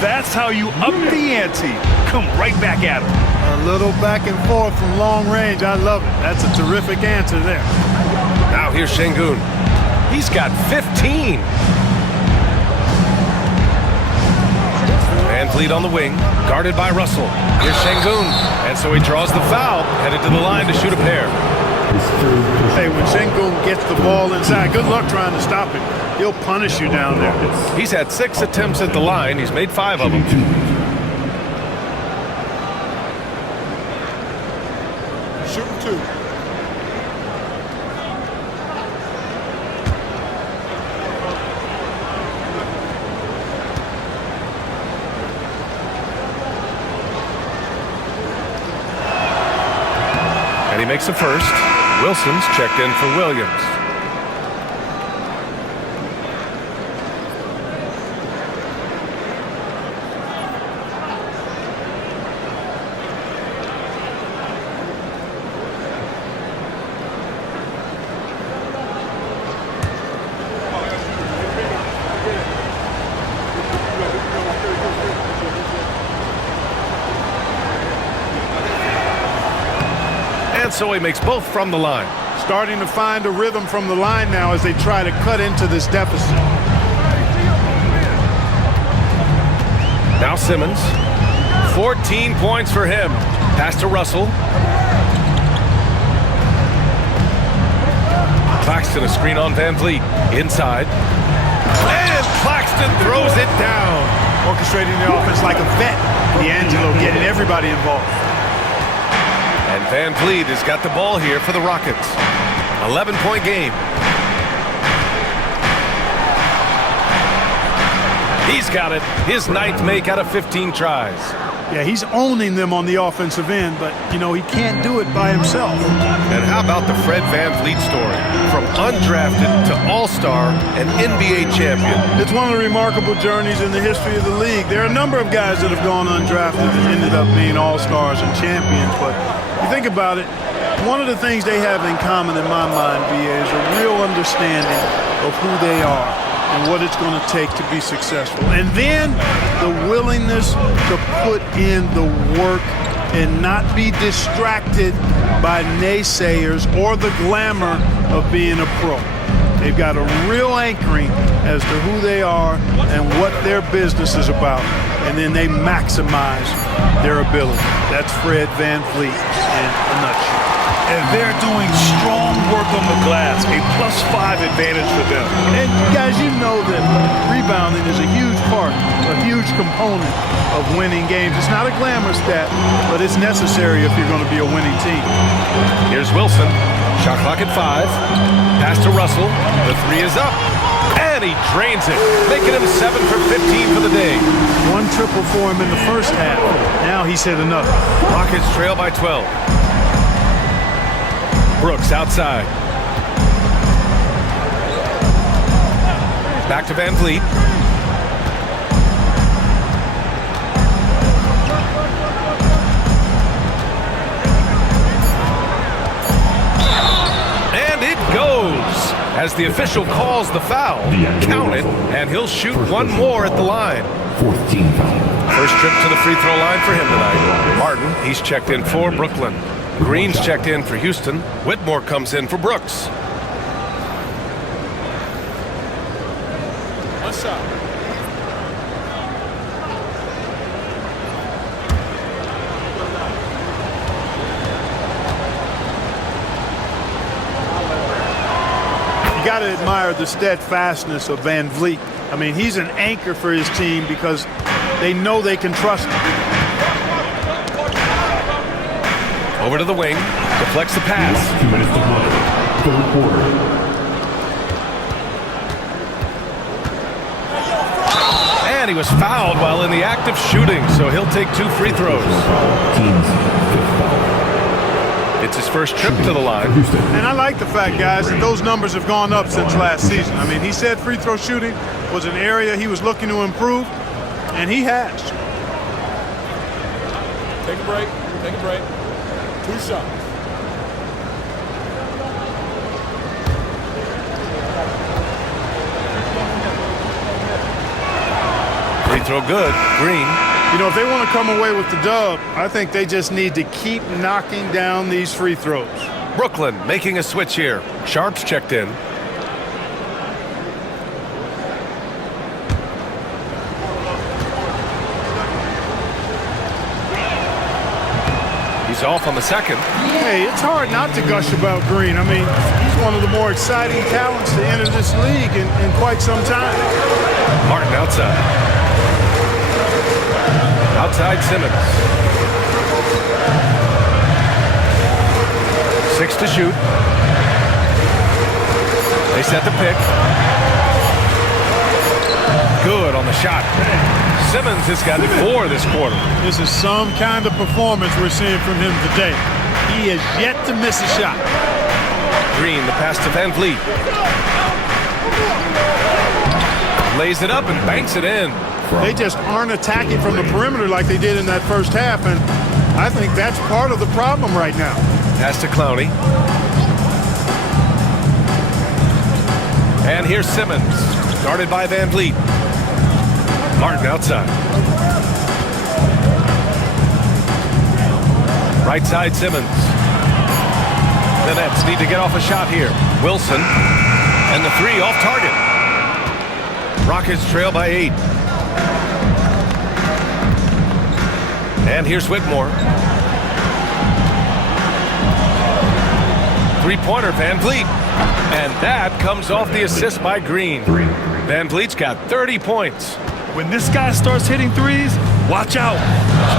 That's how you up the ante. Come right back at him. A little back and forth from long range. I love it. That's a terrific answer there. Now here's Şengün. He's got 15. Van Vliet on the wing, guarded by Russell. Here's Şengün. And so he draws the foul, headed to the line to shoot a pair. Hey, when Şengün gets the ball inside, good luck trying to stop him. He'll punish you down there. He's had 6 attempts at the line. He's made 5 of them. Shooting 2. And he makes the first. Wilson's checked in for Williams. And so he makes both from the line. Starting to find a rhythm from the line now as they try to cut into this deficit. Now Simmons. 14 points for him. Pass to Russell. Claxton a screen on Van Vliet. Inside. And Claxton throws it down. Orchestrating the offense like a vet. D'Angelo getting everybody involved. And Van Vliet has got the ball here for the Rockets. 11-point game. He's got it. His 9th make out of 15 tries. Yeah, he's owning them on the offensive end, but, you know, he can't do it by himself. And how about the Fred Van Vliet story? From undrafted to all-star and NBA champion. It's one of the remarkable journeys in the history of the league. There are a number of guys that have gone undrafted and ended up being all-stars and champions, but you think about it, one of the things they have in common in my mind, B.A., is a real understanding of who they are and what it's going to take to be successful. And then the willingness to put in the work and not be distracted by naysayers or the glamour of being a pro. They've got a real anchoring as to who they are and what their business is about. And then they maximize their ability. That's Fred Van Vliet in a nutshell. And they're doing strong work on the glass, a +5 advantage for them. And guys, you know that rebounding is a huge part, a huge component of winning games. It's not a glamour stat, but it's necessary if you're going to be a winning team. Here's Wilson. Shot clock at 5. Pass to Russell. The 3 is up. And he drains it, making him 7 for 15 for the day. 1 triple for him in the first half. Now he's hit another. Rockets trail by 12. Brooks outside. Back to Van Vliet. as the official calls the foul. Count it, and he'll shoot one more at the line. 14 foul. First trip to the free throw line for him tonight. Martin, he's checked in for Brooklyn. Green's checked in for Houston. Whitmore comes in for Brooks. What's up? You got to admire the steadfastness of Van Vliet. I mean, he's an anchor for his team because they know they can trust him. Over to the wing, deflects the pass. 2 minutes to play. Third quarter. And he was fouled while in the act of shooting, so he'll take 2 free throws. Team's fifth foul. It's his first trip to the line. And I like the fact, guys, that those numbers have gone up since last season. I mean, he said free throw shooting was an area he was looking to improve, and he has. Take a break. Take a break. 2 shots. Free throw good. Green. You know, if they want to come away with the dub, I think they just need to keep knocking down these free throws. Brooklyn making a switch here. Sharp's checked in. He's off on the second. Hey, it's hard not to gush about Green. I mean, he's one of the more exciting talents to enter this league in quite some time. Martin outside. Outside Simmons. 6 to shoot. They set the pick. Good on the shot. Simmons has got 4 this quarter. This is some kind of performance we're seeing from him today. He has yet to miss a shot. Green, the pass to Van Vliet. Lays it up and banks it in. They just aren't attacking from the perimeter like they did in that first half, and I think that's part of the problem right now. Pass to Clowney. And here's Simmons, guarded by Van Vliet. Martin outside. Right side Simmons. The Nets need to get off a shot here. Wilson. And the 3 off target. Rockets trail by 8. And here's Whitmore. 3-pointer, Van Vliet. And that comes off the assist by Green. Van Vliet's got 30 points. When this guy starts hitting threes, watch out.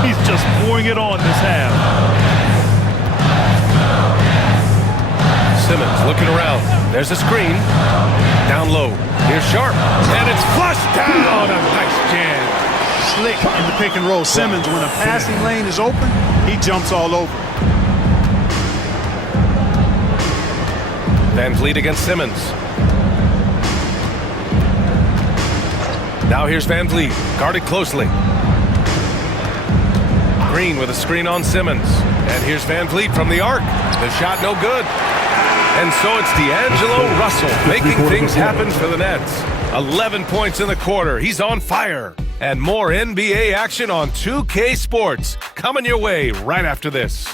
He's just pouring it on this half. Simmons looking around. There's a screen. Down low. Here's Sharp. And it's flushed down. A nice jam. Slick in the pick and roll. Simmons, when a passing lane is open, he jumps all over. Van Vliet against Simmons. Now here's Van Vliet, guarded closely. Green with a screen on Simmons. And here's Van Vliet from the arc. The shot no good. And so it's D'Angelo Russell making things happen for the Nets. 11 points in the quarter. He's on fire. And more NBA action on 2K Sports coming your way right after this.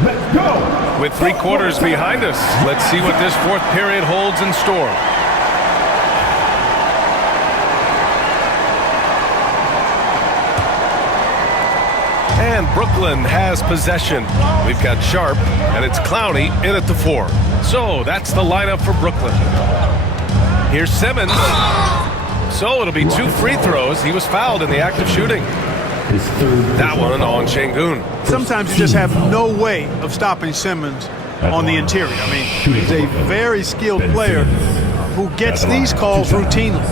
Let's go! With 3 quarters behind us, let's see what this 4th period holds in store. And Brooklyn has possession. We've got Sharp, and it's Clowney in at the 4. So that's the lineup for Brooklyn. Here's Simmons. So it'll be 2 free throws. He was fouled in the act of shooting. That one on Şengün. Sometimes you just have no way of stopping Simmons on the interior. I mean, he's a very skilled player who gets these calls routinely.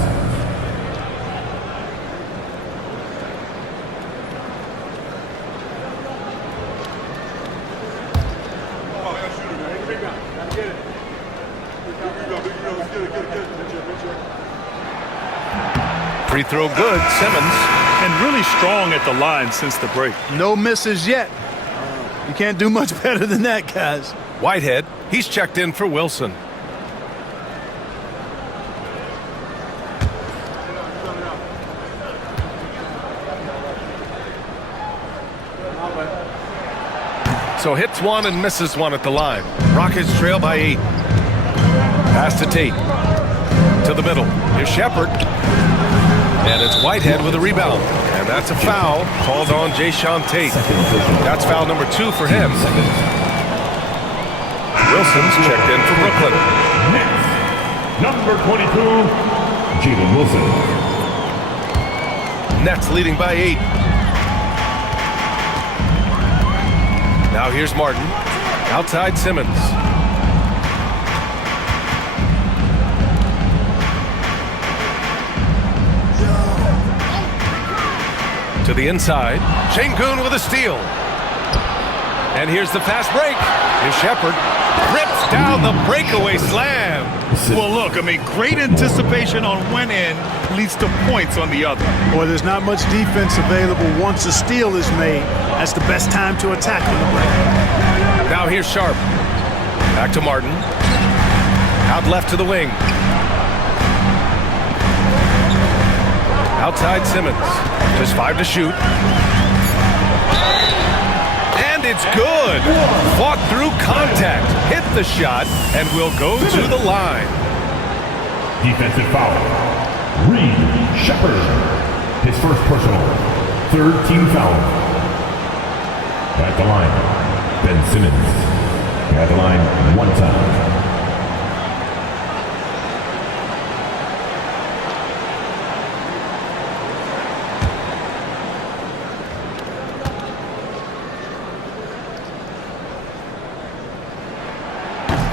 Free throw good, Simmons. And really strong at the line since the break. No misses yet. You can't do much better than that, guys. Whitehead, he's checked in for Wilson. So hits one and misses one at the line. Rockets trail by 8. Pass to Tate. To the middle. Here's Shepard. And it's Whitehead with a rebound. And that's a foul called on Jayshawn Tate. That's foul number 2 for him. Wilson's checked in for Brooklyn. Next, number 22, Jalen Wilson. Nets leading by 8. Now here's Martin. Outside Simmons. To the inside. Şengün with a steal. And here's the fast break. Here's Shepard. Rips down the breakaway slam. Well, look, I mean, great anticipation on one end leads to points on the other. Boy, there's not much defense available once a steal is made. That's the best time to attack on the break. Now here's Sharp. Back to Martin. Out left to the wing. Outside Simmons. Just 5 to shoot. And it's good. Fought through contact. Hit the shot and will go to the line. Defensive foul. Reed Shepard. His first personal. 3rd team foul. At the line, Ben Simmons. At the line 1 time.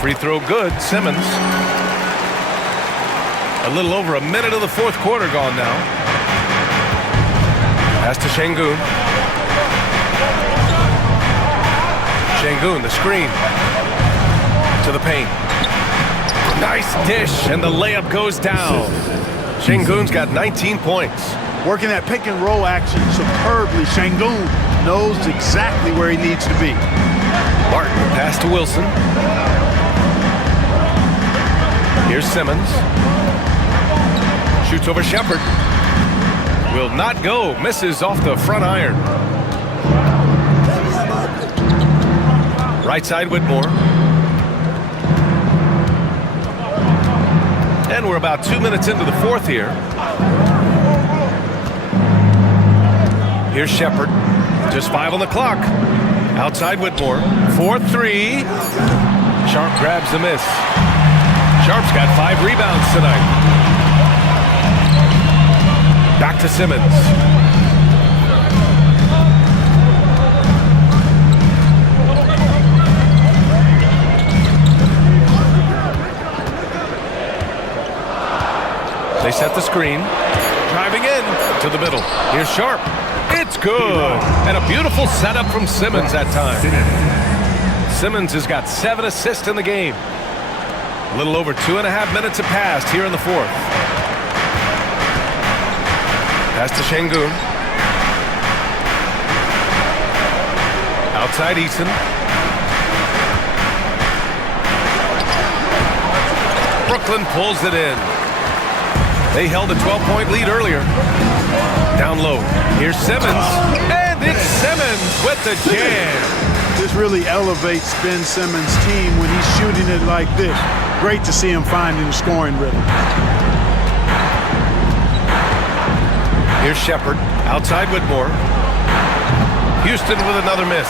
Free throw good, Simmons. A little over a minute of the 4th quarter gone now. Pass to Şengün. Şengün, the screen. To the paint. Nice dish, and the layup goes down. Şengün's got 19 points. Working that pick and roll action superbly. Şengün knows exactly where he needs to be. Martin, pass to Wilson. Here's Simmons. Shoots over Shepard. Will not go. Misses off the front iron. Right side Whitmore. And we're about 2 minutes into the 4th here. Here's Shepard. Just 5 on the clock. Outside Whitmore. 4-3. Sharp grabs the miss. Sharp's got 5 rebounds tonight. Back to Simmons. They set the screen. Driving in to the middle. Here's Sharp. It's good. And a beautiful setup from Simmons that time. Simmons has got 7 assists in the game. A little over 2.5 minutes have passed here in the 4th. Pass to Şengün. Outside Eason. Brooklyn pulls it in. They held a 12-point lead earlier. Down low. Here's Simmons. And it's Simmons with the jam. This really elevates Ben Simmons' team when he's shooting it like this. Great to see him finding the scoring rhythm. Here's Shepard. Outside Whitmore. Houston with another miss.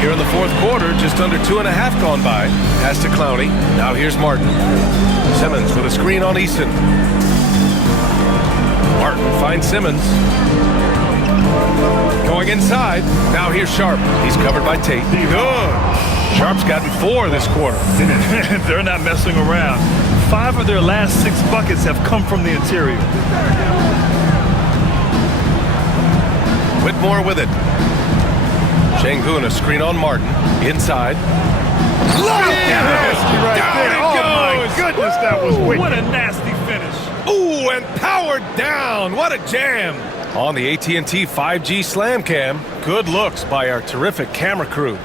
Here in the 4th quarter, just under 2.5 gone by. Pass to Clowney. Now here's Martin. Simmons with a screen on Eason. Martin finds Simmons. Going inside. Now here's Sharp. He's covered by Tate. Good. Sharp's gotten 4 this quarter. They're not messing around. 5 of their last 6 buckets have come from the interior. Whitmore with it. Şengün, a screen on Martin. Inside. Right there. Oh, my goodness, that was quick. What a nasty finish. Ooh, and powered down. What a jam. On the AT&T 5G Slam Cam, good looks by our terrific camera crew.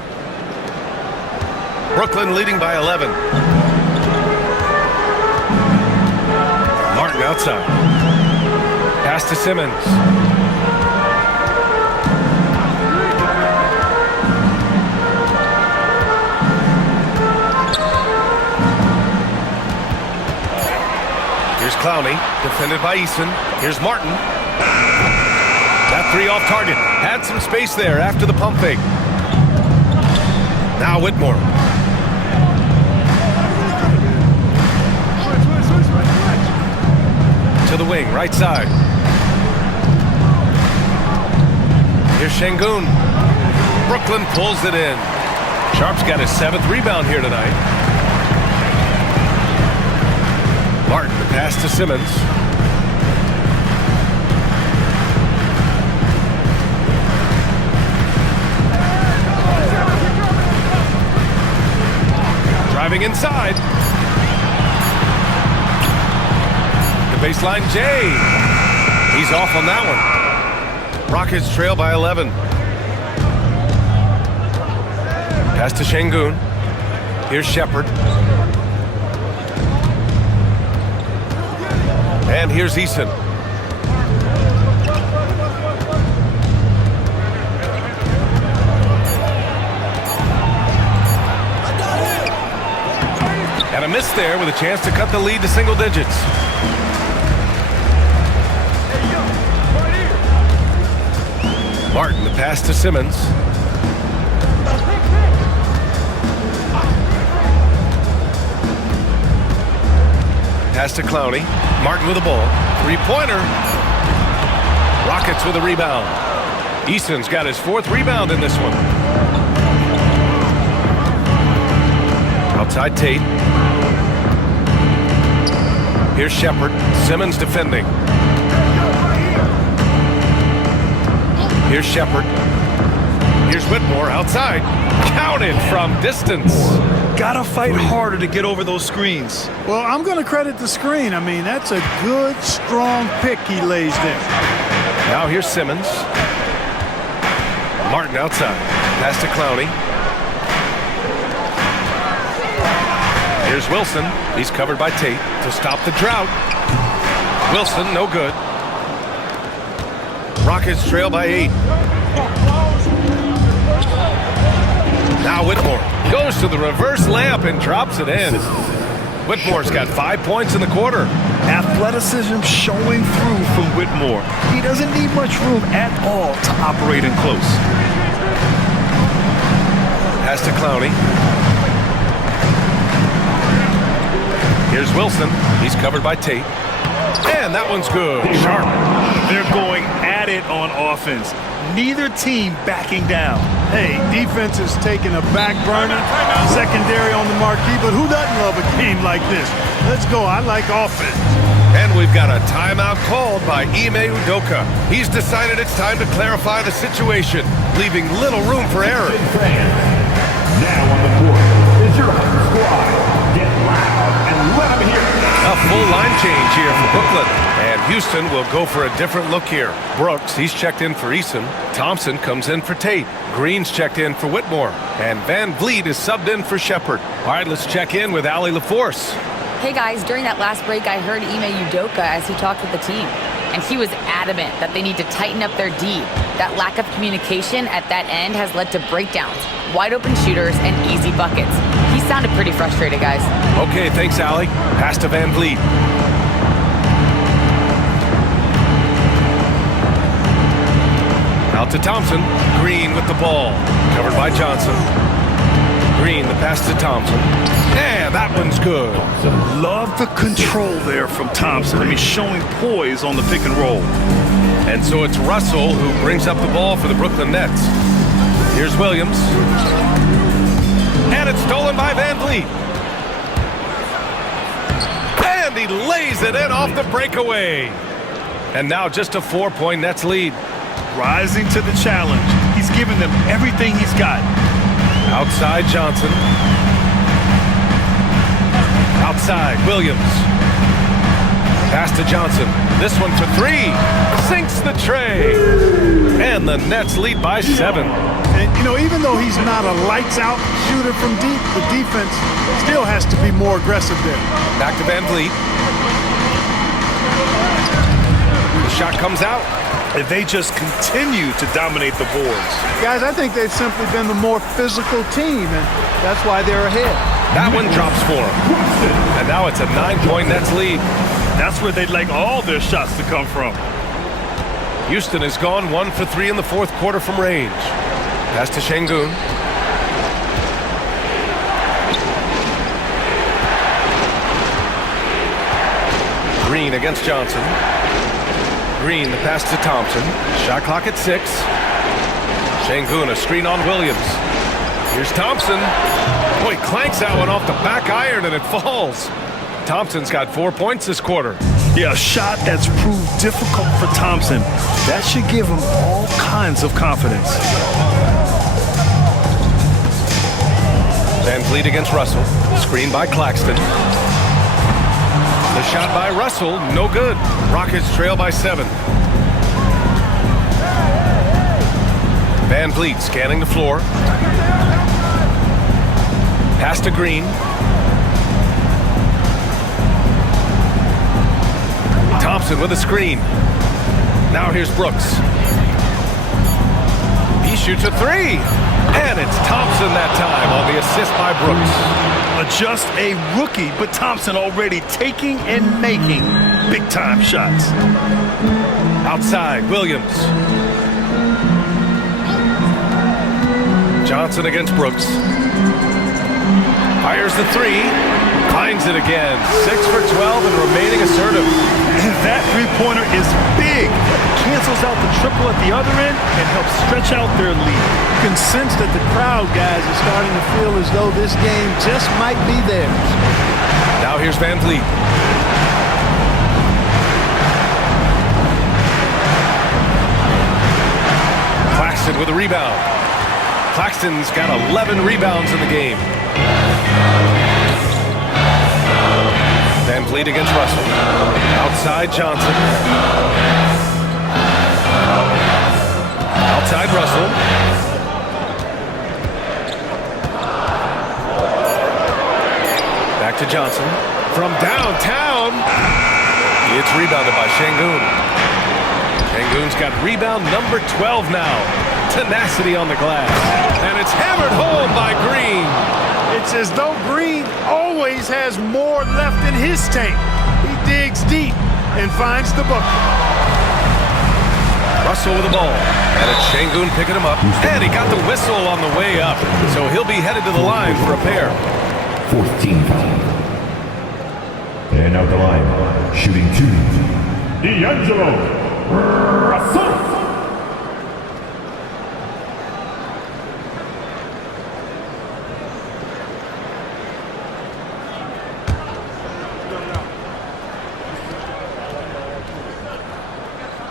Brooklyn leading by 11. Martin outside. Pass to Simmons. Here's Clowney, defended by Eason. Here's Martin. That three off target. Had some space there after the pump fake. Now Whitmore. To the wing, right side. Here's Şengün. Brooklyn pulls it in. Sharp's got his 7th rebound here tonight. Martin, the pass to Simmons. Driving inside. The baseline, Jay. He's off on that one. Rockets trail by 11. Pass to Şengün. Here's Shepherd. And here's Eason. And a miss there with a chance to cut the lead to single digits. Martin, the pass to Simmons. Pass to Clowney. Martin with the ball. Three-pointer. Rockets with a rebound. Eason's got his 4th rebound in this one. Outside Tate. Here's Shepherd. Simmons defending. Here's Shepherd. Here's Whitmore outside. Counted from distance. Gotta fight harder to get over those screens. Well, I'm going to credit the screen. I mean, that's a good, strong pick he lays there. Now here's Simmons. Martin outside. Pass to Clowney. Here's Wilson. He's covered by Tate to stop the drought. Wilson, no good. Rockets trail by 8. Now Whitmore goes to the reverse layup and drops it in. Whitmore's got 5 points in the quarter. Athleticism showing through from Whitmore. He doesn't need much room at all to operate in close. Pass to Clowney. Here's Wilson. He's covered by Tate. And that one's good. Sharp. They're going at it on offense. Neither team backing down. Hey, defense is taking a back burner, secondary on the marquee, but who doesn't love a game like this? Let's go. I like offense. And we've got a timeout called by Ime Udoka. He's decided it's time to clarify the situation, leaving little room for error. Now on the court is your home squad. Get loud and let them hear it. A full line change here for Brooklyn. And Houston will go for a different look here. Brooks, he's checked in for Eason. Thompson comes in for Tate. Green's checked in for Whitmore. And Van Vliet is subbed in for Shepherd. All right, let's check in with Allie LaForce. Hey guys, during that last break, I heard Ime Udoka as he talked with the team. And he was adamant that they need to tighten up their D. That lack of communication at that end has led to breakdowns, wide open shooters, and easy buckets. He sounded pretty frustrated, guys. Okay, thanks, Allie. Pass to Van Vliet. Out to Thompson. Green with the ball. Covered by Johnson. Green, the pass to Thompson. And that one's good. Love the control there from Thompson. I mean, showing poise on the pick and roll. And so it's Russell who brings up the ball for the Brooklyn Nets. Here's Williams. And it's stolen by Van Vliet. And he lays it in off the breakaway. And now just a 4-point Nets lead. Rising to the challenge. He's given them everything he's got. Outside Johnson. Outside Williams. Pass to Johnson. This one for three. Sinks the tray. And the Nets lead by 7. And, you know, even though he's not a lights-out shooter from deep, the defense still has to be more aggressive there. Back to Van Vliet. The shot comes out. And they just continue to dominate the boards. Guys, I think they've simply been the more physical team, and that's why they're ahead. That one drops for them. And now it's a 9-point Nets lead. That's where they'd like all their shots to come from. Houston has gone 1 for 3 in the fourth quarter from range. Pass to Şengün. Green against Johnson. Green, the pass to Thompson. Shot clock at 6. Şengün, a screen on Williams. Here's Thompson. Boy, clanks that one off the back iron and it falls. Thompson's got 4 points this quarter. Yeah, a shot that's proved difficult for Thompson. That should give him all kinds of confidence. Van Vliet against Russell. Screen by Claxton. The shot by Russell, no good. Rockets trail by 7. Van Vliet scanning the floor. Pass to Green. Thompson with a screen. Now here's Brooks. He shoots a 3. And it's Thompson that time on the assist by Brooks. Just a rookie, but Thompson already taking and making big-time shots. Outside, Williams. Johnson against Brooks. Fires the 3. Finds it again. 6 for 12 and remaining assertive. That three-pointer is big. Cancels out the triple at the other end and helps stretch out their lead. You can sense that the crowd, guys, is starting to feel as though this game just might be theirs. Now here's Van Vliet. Claxton with a rebound. Claxton's got 11 rebounds in the game. Van Vliet against Russell. Outside Johnson. Outside Russell. Back to Johnson. From downtown. It's rebounded by Şengün. Şengün's got rebound number 12 now. Tenacity on the glass. And it's hammered home by Green. It's as though Green always has more left in his tank. He digs deep and finds the bucket. Russell with the ball. And it's Şengün picking him up. And he got the whistle on the way up. So he'll be headed to the line for a pair. 14 foul. And out the line, shooting 2, D'Angelo Russell.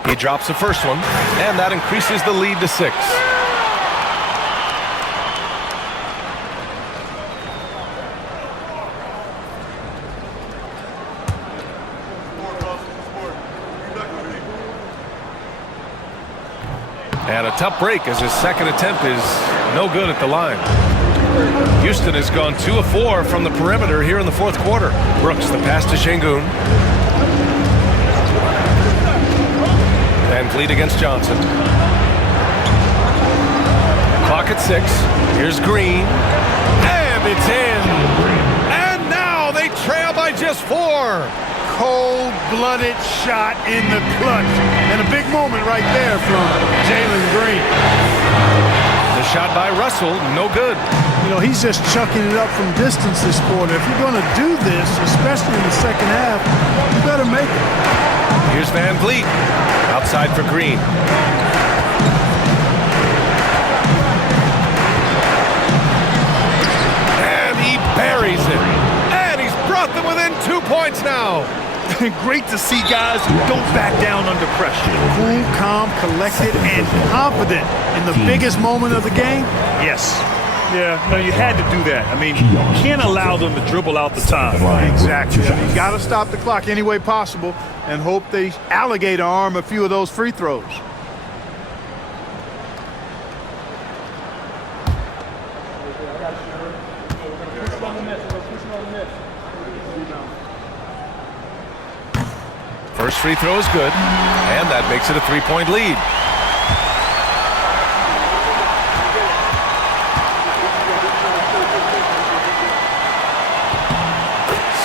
He drops the first one, and that increases the lead to 6. And a tough break as his second attempt is no good at the line. Houston has gone 2 of 4 from the perimeter here in the fourth quarter. Brooks, the pass to Şengün. Van Vliet against Johnson. Clock at 6. Here's Green. And it's in. And now they trail by just 4. Cold-blooded shot in the clutch. And a big moment right there from Jalen Green. The shot by Russell, no good. You know, he's just chucking it up from distance this quarter. If you're going to do this, especially in the second half, you better make it. Here's Van Vliet. Outside for Green. And he buries it. And he's brought them within 2 points now. Great to see guys who don't back down under pressure. Cool, calm, collected, and confident in the biggest moment of the game. Yes. Yeah, no, you had to do that. I mean, you can't allow them to dribble out the time. Exactly. I mean, you got to stop the clock any way possible and hope they alligator arm a few of those free throws. First free throw is good, and that makes it a 3-point lead.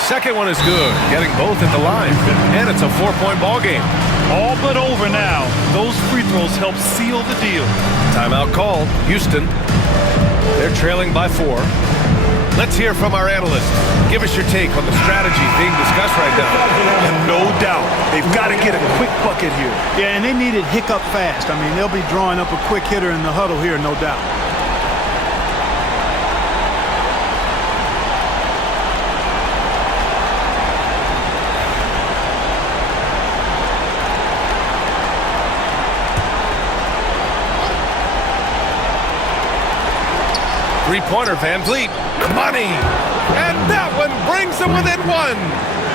Second one is good, getting both at the line, and it's a 4-point ball game. All but over now. Those free throws help seal the deal. Timeout called. Houston. They're trailing by 4. Let's hear from our analyst. Give us your take on the strategy being discussed right now. And no doubt, they've got to get a quick bucket here. Yeah, and they need it hiccup fast. I mean, they'll be drawing up a quick hitter in the huddle here, no doubt. Three-pointer, Van Vliet. Money! And that one brings them within 1.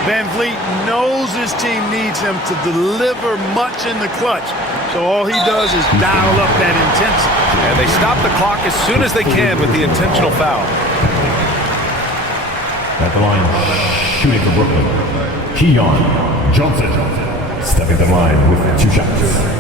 Van Vliet knows his team needs him to deliver much in the clutch. So all he does is dial up that intensity. And they stop the clock as soon as they can with the intentional foul. At the line, shooting for Brooklyn, Keon Johnson. Stepping the line with 2 shots.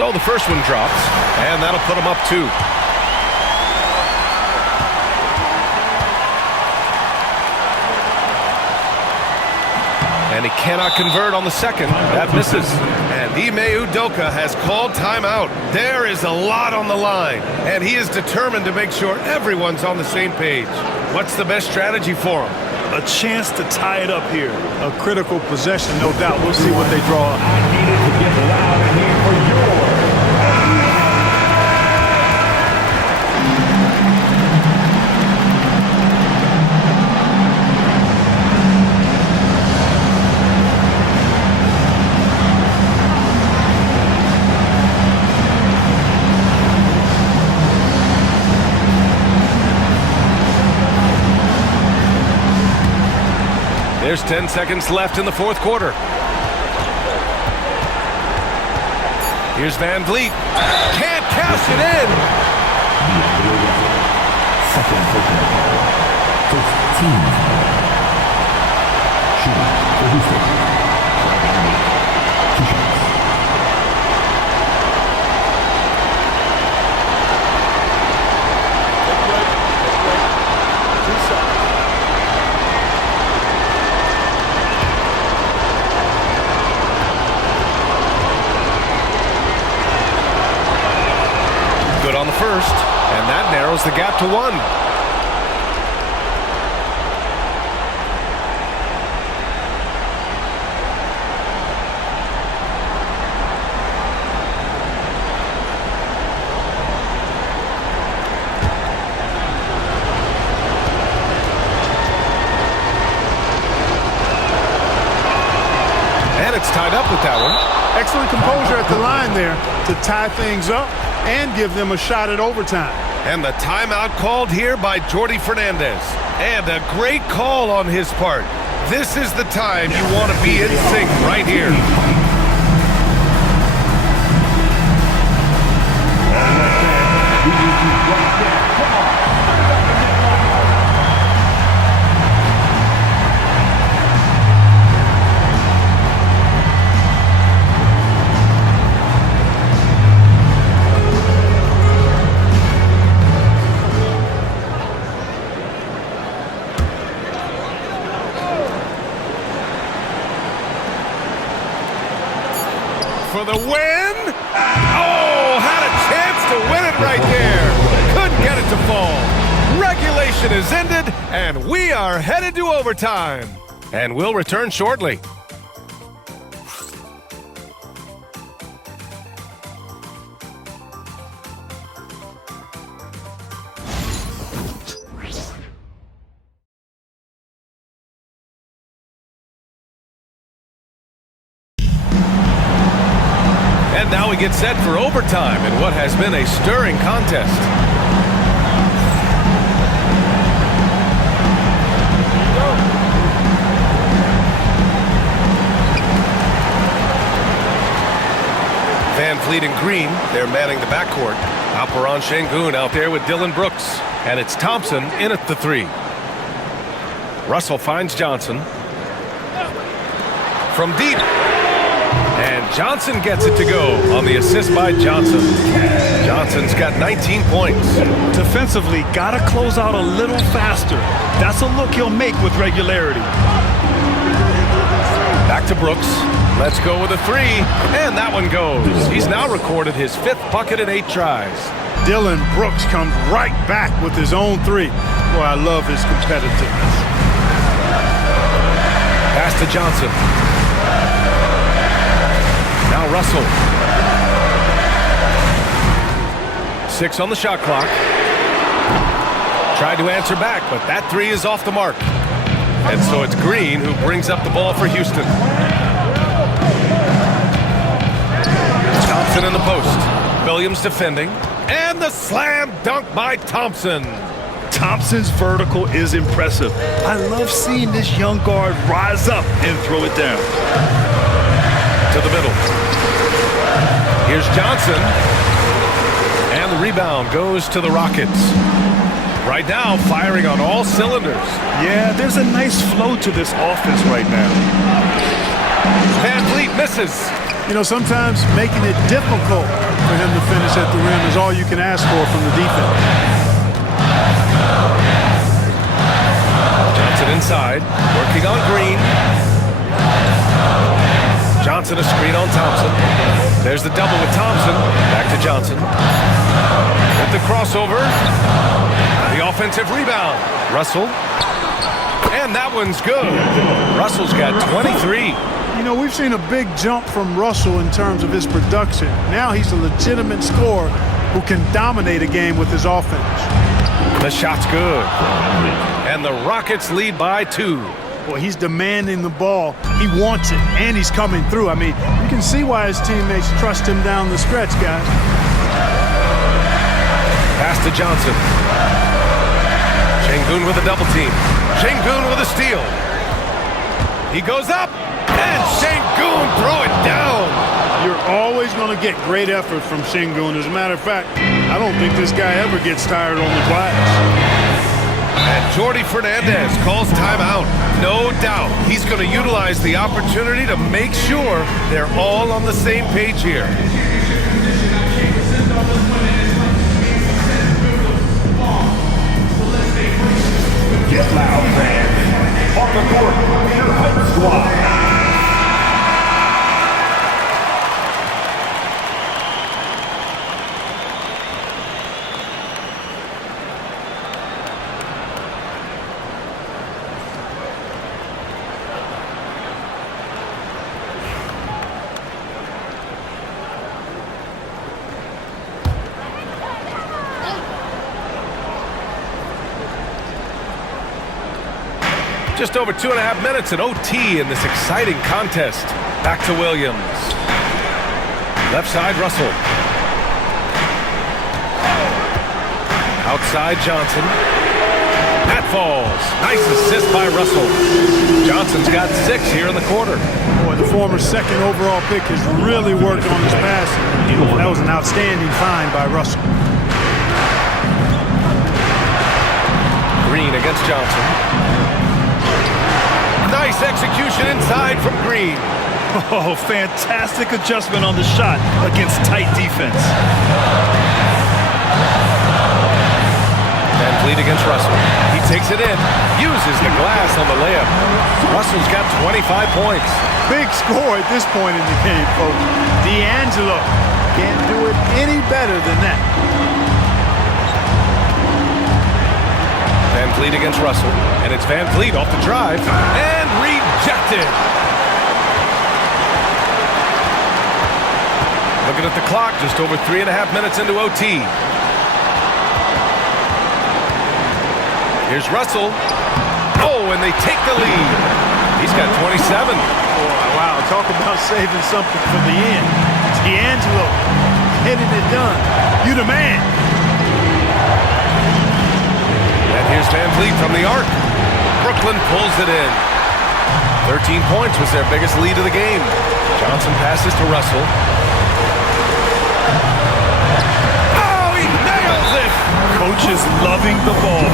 So the first one drops, and that'll put them up 2. And he cannot convert on the second. That misses. And Ime Udoka has called timeout. There is a lot on the line, and he is determined to make sure everyone's on the same page. What's the best strategy for him? A chance to tie it up here. A critical possession, no doubt. We'll see what they draw up. I needed to get loud in here for your. There's 10 seconds left in the fourth quarter. Here's Van Vliet. Can't cash it in. Second first team. Shooting for Houston. 2 shots. Good on the first, and that narrows the gap to 1. And it's tied up with that one. Excellent composure at the line there to tie things up and give them a shot at overtime. And the timeout called here by Jordi Fernandez. And a great call on his part. This is the time you want to be in sync right here. For the win. Oh, had a chance to win it right there. Couldn't get it to fall. Regulation is ended, and we are headed to overtime. And we'll return shortly. And now we get set for overtime in what has been a stirring contest. Van Vliet and Green, they're manning the backcourt. Alperon Şengün out there with Dillon Brooks. And it's Thompson in at the 3. Russell finds Johnson. From deep. And Johnson gets it to go on the assist by Johnson. Johnson's got 19 points. Defensively, got to close out a little faster. That's a look he'll make with regularity. Back to Brooks. Let's go with a 3. And that one goes. He's now recorded his 5th bucket in 8 tries. Dillon Brooks comes right back with his own 3. Boy, I love his competitiveness. Pass to Johnson. Now Russell. 6 on the shot clock. Tried to answer back, but that 3 is off the mark. And so it's Green who brings up the ball for Houston. Thompson in the post. Williams defending. And the slam dunk by Thompson. Thompson's vertical is impressive. I love seeing this young guard rise up and throw it down. To the middle. Here's Johnson. And the rebound goes to the Rockets. Right now, firing on all cylinders. Yeah, there's a nice flow to this offense right now. Van Vliet misses. You know, sometimes making it difficult for him to finish at the rim is all you can ask for from the defense. Johnson inside, working on Green. Johnson a screen on Thompson. There's the double with Thompson. Back to Johnson. With the crossover. The offensive rebound. Russell. And that one's good. Russell's got 23. You know, we've seen a big jump from Russell in terms of his production. Now he's a legitimate scorer who can dominate a game with his offense. The shot's good. And the Rockets lead by 2. Boy, he's demanding the ball. He wants it, and he's coming through. I mean, you can see why his teammates trust him down the stretch, guys. Pass to Johnson. Şengün with a double team. Şengün with a steal. He goes up. And Şengün throw it down. You're always going to get great effort from Şengün. As a matter of fact, I don't think this guy ever gets tired on the glass. And Jordi Fernandez calls timeout. No doubt he's going to utilize the opportunity to make sure they're all on the same page here. Get loud, fans. On the court, your home squad. Just over 2.5 minutes in OT in this exciting contest. Back to Williams. Left side, Russell. Outside, Johnson. That falls. Nice assist by Russell. Johnson's got 6 here in the quarter. Boy, the former second overall pick has really worked on his passing. That was an outstanding find by Russell. Green against Johnson. Nice execution inside from Green. Oh, fantastic adjustment on the shot against tight defense. Van Vliet against Russell. He takes it in, uses the glass on the layup. Russell's got 25 points. Big score at this point in the game, folks. D'Angelo can't do it any better than that. Van Vliet against Russell, and it's Van Vliet off the drive, and rejected. Looking at the clock, just over 3.5 minutes into OT. Here's Russell. Oh, and they take the lead. He's got 27. Oh, wow, talk about saving something for the end. D'Angelo getting it done. You the man. And here's Van Vliet from the arc. Brooklyn pulls it in. 13 points was their biggest lead of the game. Johnson passes to Russell. Oh, he nails it! Coach is loving the ball.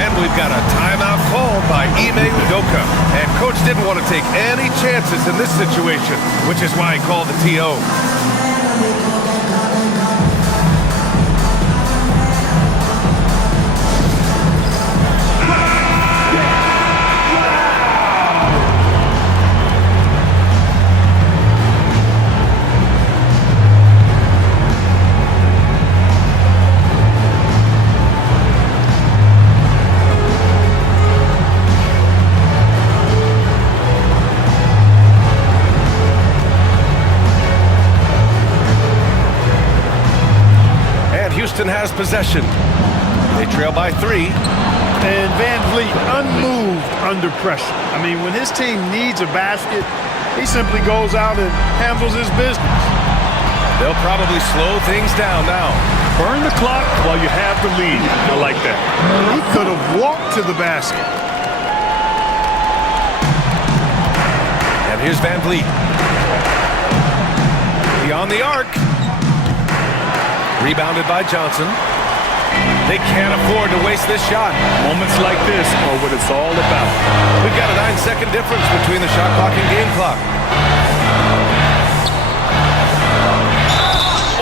And we've got a timeout called by Ime Udoka. And Coach didn't want to take any chances in this situation, which is why he called the TO. Houston has possession. They trail by 3. And Van Vliet unmoved under pressure. I mean, when his team needs a basket, he simply goes out and handles his business. They'll probably slow things down now. Burn the clock while you have the lead. I like that. He could have walked to the basket. And here's Van Vliet. Beyond the arc. Rebounded by Johnson. They can't afford to waste this shot. Moments like this are what it's all about. We've got a 9-second difference between the shot clock and game clock.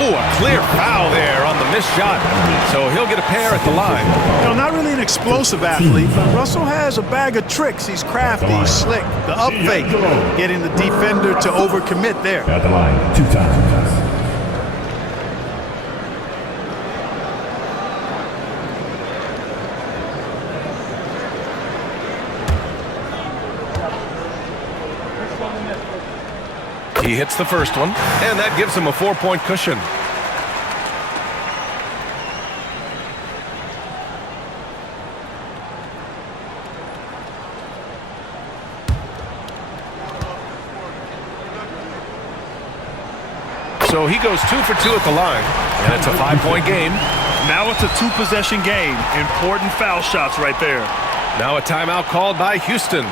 Oh, a clear foul there on the missed shot. So he'll get a pair at the line. You know, not really an explosive athlete, but Russell has a bag of tricks. He's crafty, he's slick. The up fake, getting the defender to overcommit there. At the line 2 times. He hits the first one, and that gives him a 4-point cushion. So he goes 2 for 2 at the line, and it's a 5-point game. Now it's a 2-possession game. Important foul shots right there. Now a timeout called by Houston.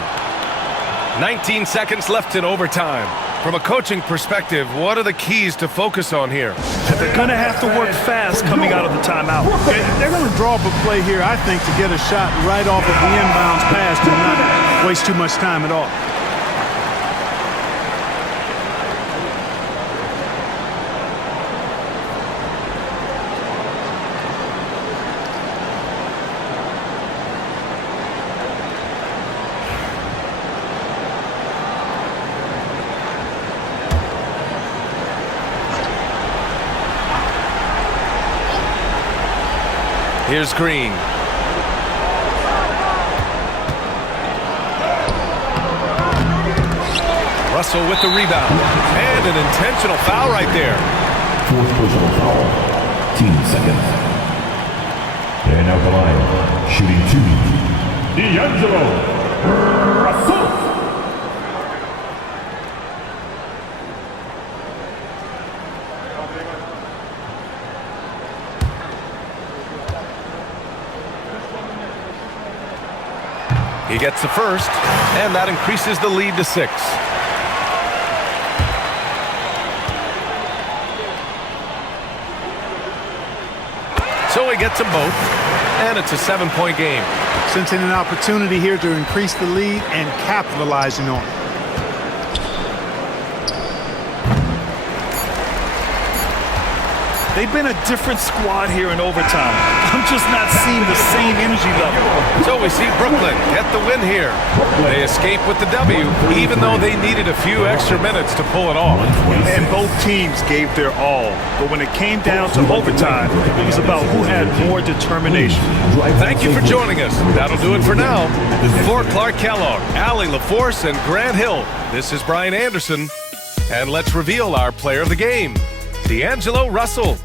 19 seconds left in overtime. From a coaching perspective, what are the keys to focus on here? They're going to have to work fast coming out of the timeout. They're going to draw up a play here, I think, to get a shot right off of the inbounds pass and not waste too much time at all. Here's Green. Russell with the rebound. And an intentional foul right there. 4th personal foul. Team second. And out the line, shooting 2, D'Angelo Russell. He gets the first, and that increases the lead to 6. So he gets them both, and it's a 7-point game. Sensing an opportunity here to increase the lead and capitalizing on it. They've been a different squad here in overtime. I'm just not seeing the same energy level. So we see Brooklyn get the win here. They escape with the W, even though they needed a few extra minutes to pull it off. And both teams gave their all. But when it came down to overtime, it was about who had more determination. Thank you for joining us. That'll do it for now. For Clark Kellogg, Allie LaForce, and Grant Hill, this is Brian Anderson. And let's reveal our player of the game, D'Angelo Russell.